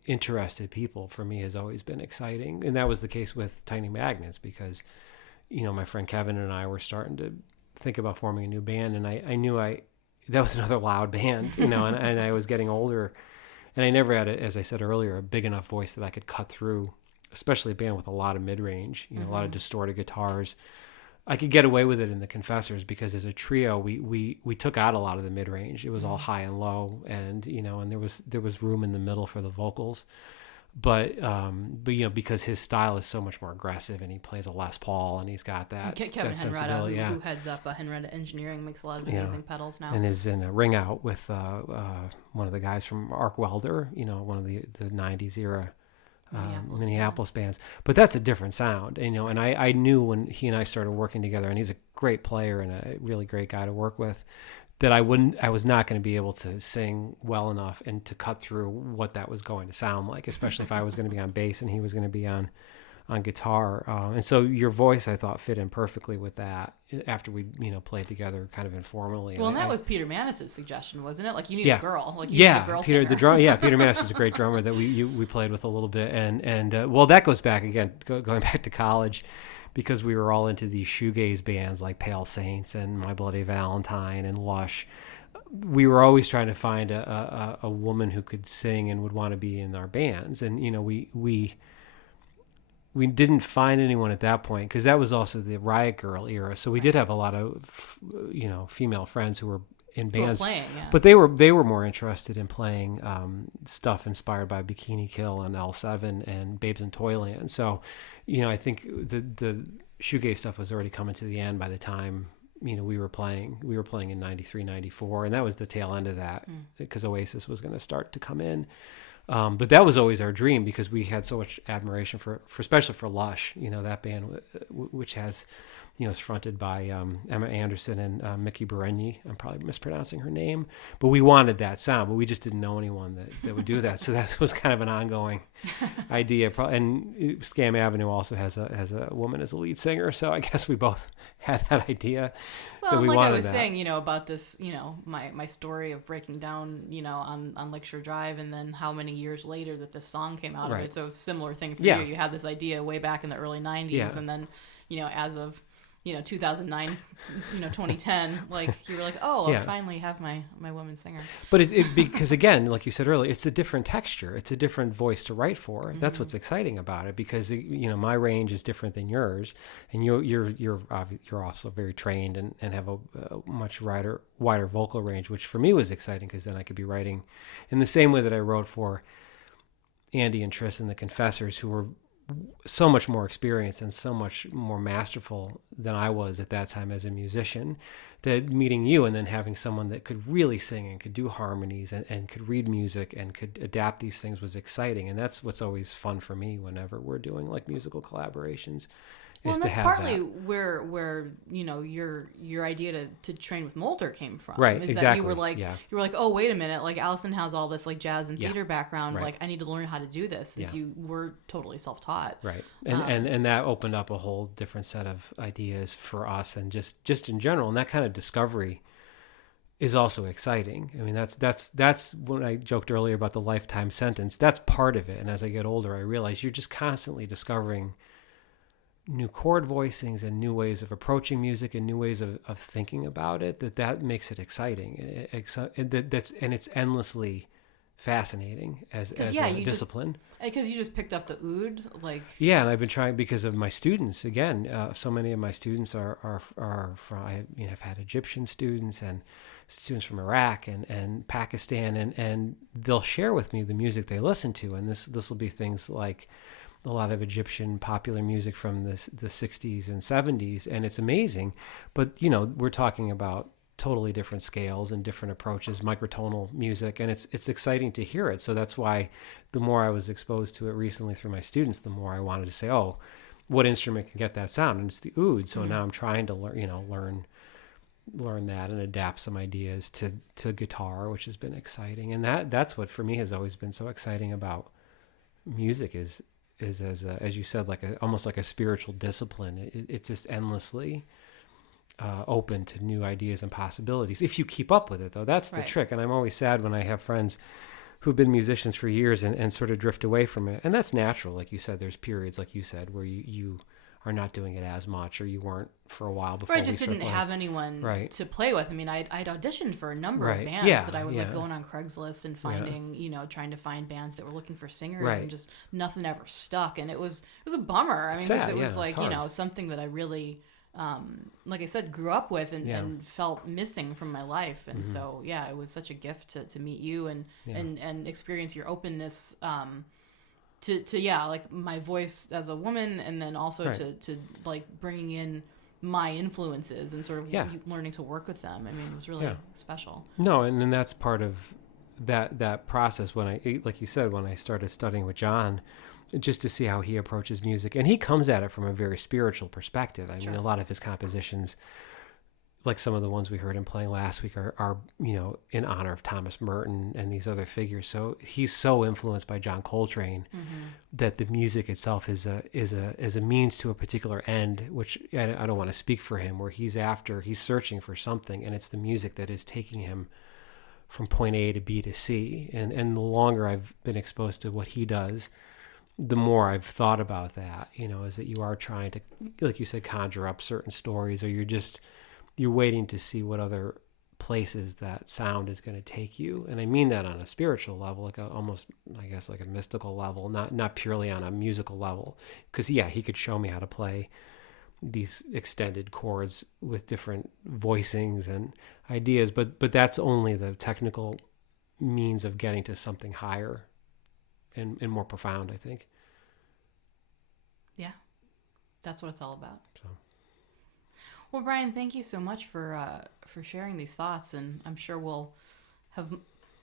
interested people, for me, has always been exciting. And that was the case with Tiny Magnets, because my friend Kevin and I were starting to think about forming a new band, and I knew that was another loud band, and I was getting older, and I never had, as I said earlier, a big enough voice that I could cut through, especially a band with a lot of mid-range, a lot of distorted guitars. I could get away with it in the Confessors, because as a trio, we took out a lot of the mid-range. It was all high and low, and and there was room in the middle for the vocals. But because his style is so much more aggressive, and he plays a Les Paul, and he's got that Kevin sensibility. Henretta, who heads up Henretta Engineering, makes a lot of amazing pedals now, and is in a ring out with one of the guys from Arc Welder, one of the 90s era Minneapolis bands. But that's a different sound, and I knew when he and I started working together, and he's a great player and a really great guy to work with, that I was not going to be able to sing well enough and to cut through what that was going to sound like, especially if I was going to be on bass and he was going to be on guitar. And so your voice, I thought, fit in perfectly with that after we, played together kind of informally. Well, and that was Peter Manis's suggestion, wasn't it? Like, you need a girl. Like, you need a girl Peter, singer. Peter Manis is a great drummer that we played with a little bit. And well, that goes back again, going back to college, because we were all into these shoegaze bands like Pale Saints and My Bloody Valentine and Lush. We were always trying to find a woman who could sing and would want to be in our bands. And, we didn't find anyone at that point, because that was also the Riot Girl era. So we did have a lot of, female friends who were in bands, but they were more interested in playing stuff inspired by Bikini Kill and L7 and Babes in Toyland. So, I think the shoegaze stuff was already coming to the end by the time we were playing in 93, 94, and that was the tail end of that, because Oasis was going to start to come in. But that was always our dream, because we had so much admiration for especially for Lush, that band, which has, is fronted by Emma Anderson and Mickey Bereni. I'm probably mispronouncing her name, but we wanted that sound, but we just didn't know anyone that would do that. So that was kind of an ongoing idea. And Scam Avenue also has a woman as a lead singer, so I guess we both had that idea. Well, that we like wanted I was that. saying, about this, my story of breaking down, on Lakeshore Drive, and then how many years later that this song came out of it. So it was a similar thing for you. You had this idea way back in the early 90s, and then, as of 2009, 2010, like, you were like, I finally have my woman singer. But it because, again, like you said earlier, it's a different texture. It's a different voice to write for. That's what's exciting about it, because, my range is different than yours, and you're also very trained and have a much wider vocal range, which for me was exciting, because then I could be writing in the same way that I wrote for Andy and Tris and the Confessors, who were so much more experienced and so much more masterful than I was at that time as a musician, that meeting you and then having someone that could really sing and could do harmonies and could read music and could adapt these things was exciting. And that's what's always fun for me whenever we're doing like musical collaborations. Well, and that's partly where your idea to train with Mulder came from. Right, is exactly. That you were like, oh, wait a minute, like, Allison has all this like jazz and theater background. Right. Like, I need to learn how to do this, since you were totally self-taught. Right, and that opened up a whole different set of ideas for us, and just in general, and that kind of discovery is also exciting. I mean, that's when I joked earlier about the lifetime sentence. That's part of it, and as I get older, I realize you're just constantly discovering new chord voicings and new ways of approaching music and new ways of thinking about it, that makes it exciting. And it's endlessly fascinating as a discipline. Because you just picked up the oud, like. Yeah, and I've been trying, because of my students. Again, so many of my students are from. I've had Egyptian students and students from Iraq and Pakistan, and they'll share with me the music they listen to, and this will be things like a lot of Egyptian popular music from the 60s and 70s, and it's amazing. But, we're talking about totally different scales and different approaches, microtonal music, and it's exciting to hear it. So that's why the more I was exposed to it recently through my students, the more I wanted to say, what instrument can get that sound, and it's the oud. So now I'm trying to learn that and adapt some ideas to guitar, which has been exciting. And that's what for me has always been so exciting about music is as you said, almost like a spiritual discipline. It's just endlessly open to new ideas and possibilities if you keep up with it, though. That's the trick. And I'm always sad when I have friends who've been musicians for years and sort of drift away from it. And that's natural. Like you said, there's periods, like you said, where you are not doing it as much, or you weren't for a while before. I just didn't have anyone to play with. I mean, I'd auditioned for a number of bands that I was like going on Craigslist and finding, trying to find bands that were looking for singers, and just nothing ever stuck. And it was a bummer. I mean, because it was like, something that I really, like I said, grew up with and felt missing from my life. And so, it was such a gift to meet you and experience your openness, to like my voice as a woman, and then also to like bringing in my influences and sort of learning to work with them. I mean, it was really special. No, and then that's part of that process when I, like you said, when I started studying with John, just to see how he approaches music. And he comes at it from a very spiritual perspective. I mean, a lot of his compositions, like some of the ones we heard him playing last week, are in honor of Thomas Merton and these other figures. So he's so influenced by John Coltrane that the music itself is a means to a particular end, which I don't want to speak for him, where he's searching for something, and it's the music that is taking him from point A to B to C. And the longer I've been exposed to what he does, the more I've thought about that, is that you are trying to, like you said, conjure up certain stories, or you're waiting to see what other places that sound is going to take you. And I mean that on a spiritual level, almost, I guess, like a mystical level, not purely on a musical level. Because, he could show me how to play these extended chords with different voicings and ideas, but that's only the technical means of getting to something higher and more profound, I think. Yeah, that's what it's all about. So. Well, Brian, thank you so much for sharing these thoughts, and I'm sure we'll have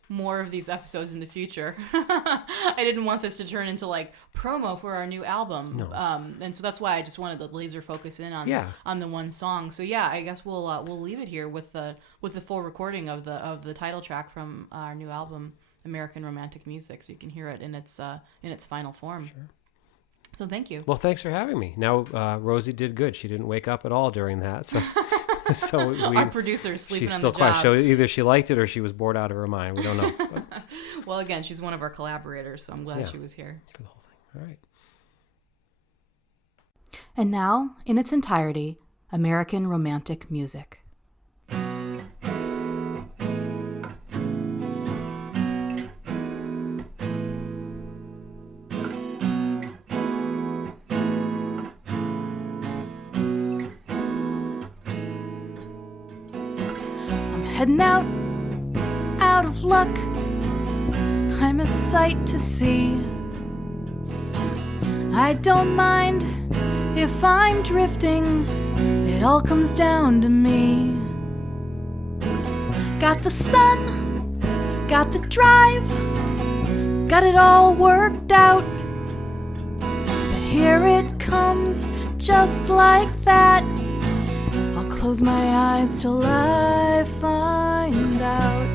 more of these episodes in the future. I didn't want this to turn into like promo for our new album, and so that's why I just wanted to laser focus in on the one song. So I guess we'll leave it here with the full recording of the title track from our new album, American Romantic Music, so you can hear it in its final form. Sure. So thank you. Well, thanks for having me. Now, Rosie did good. She didn't wake up at all during that. So, our producer's sleeping on the job. She's still quiet. So either she liked it or she was bored out of her mind. We don't know. Well, again, she's one of our collaborators, so I'm glad she was here for the whole thing. All right. And now, in its entirety, American Romantic Music. Heading out of luck, I'm a sight to see. I don't mind if I'm drifting, it all comes down to me. Got the sun, got the drive, got it all worked out. But here it comes, just like that. Close my eyes till I find out.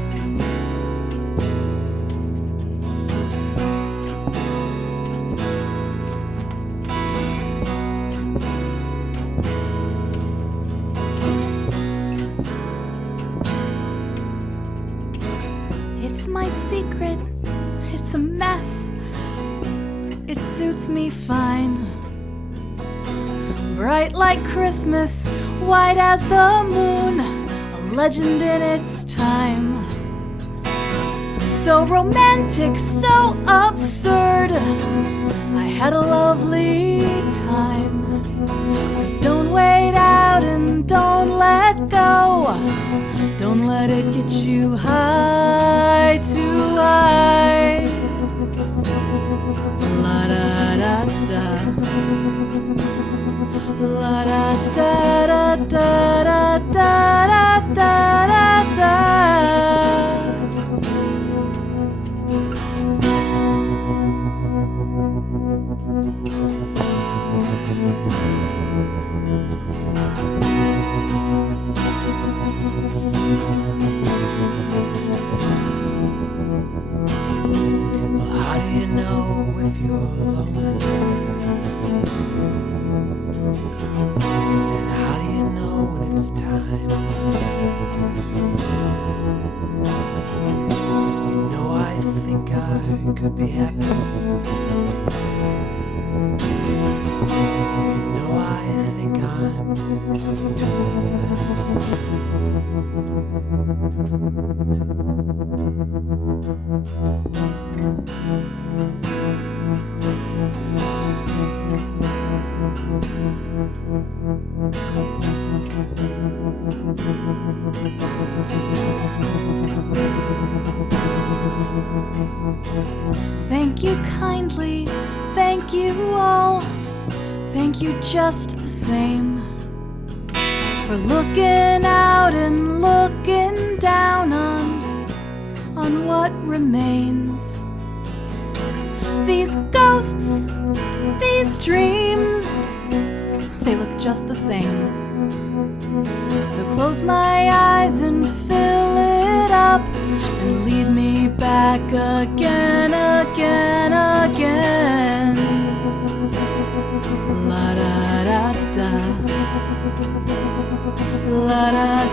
It's my secret, it's a mess, it suits me fine. Bright like Christmas, white as the moon, a legend in its time. So romantic, so absurd, I had a lovely time. So don't wait out and don't let go, don't let it get you high too high. La da da da. La da da da da da da da da da. Well, how do you know if you're lonely? And how do you know when it's time? You know, I think I could be happy. You know, I think I'm doing Thank you kindly, thank you all, thank you just the same, for looking out and looking down on what remains. These ghosts, these dreams, they look just the same. So close my eyes and fill it up and lead me back again, again, again. La da da da, la da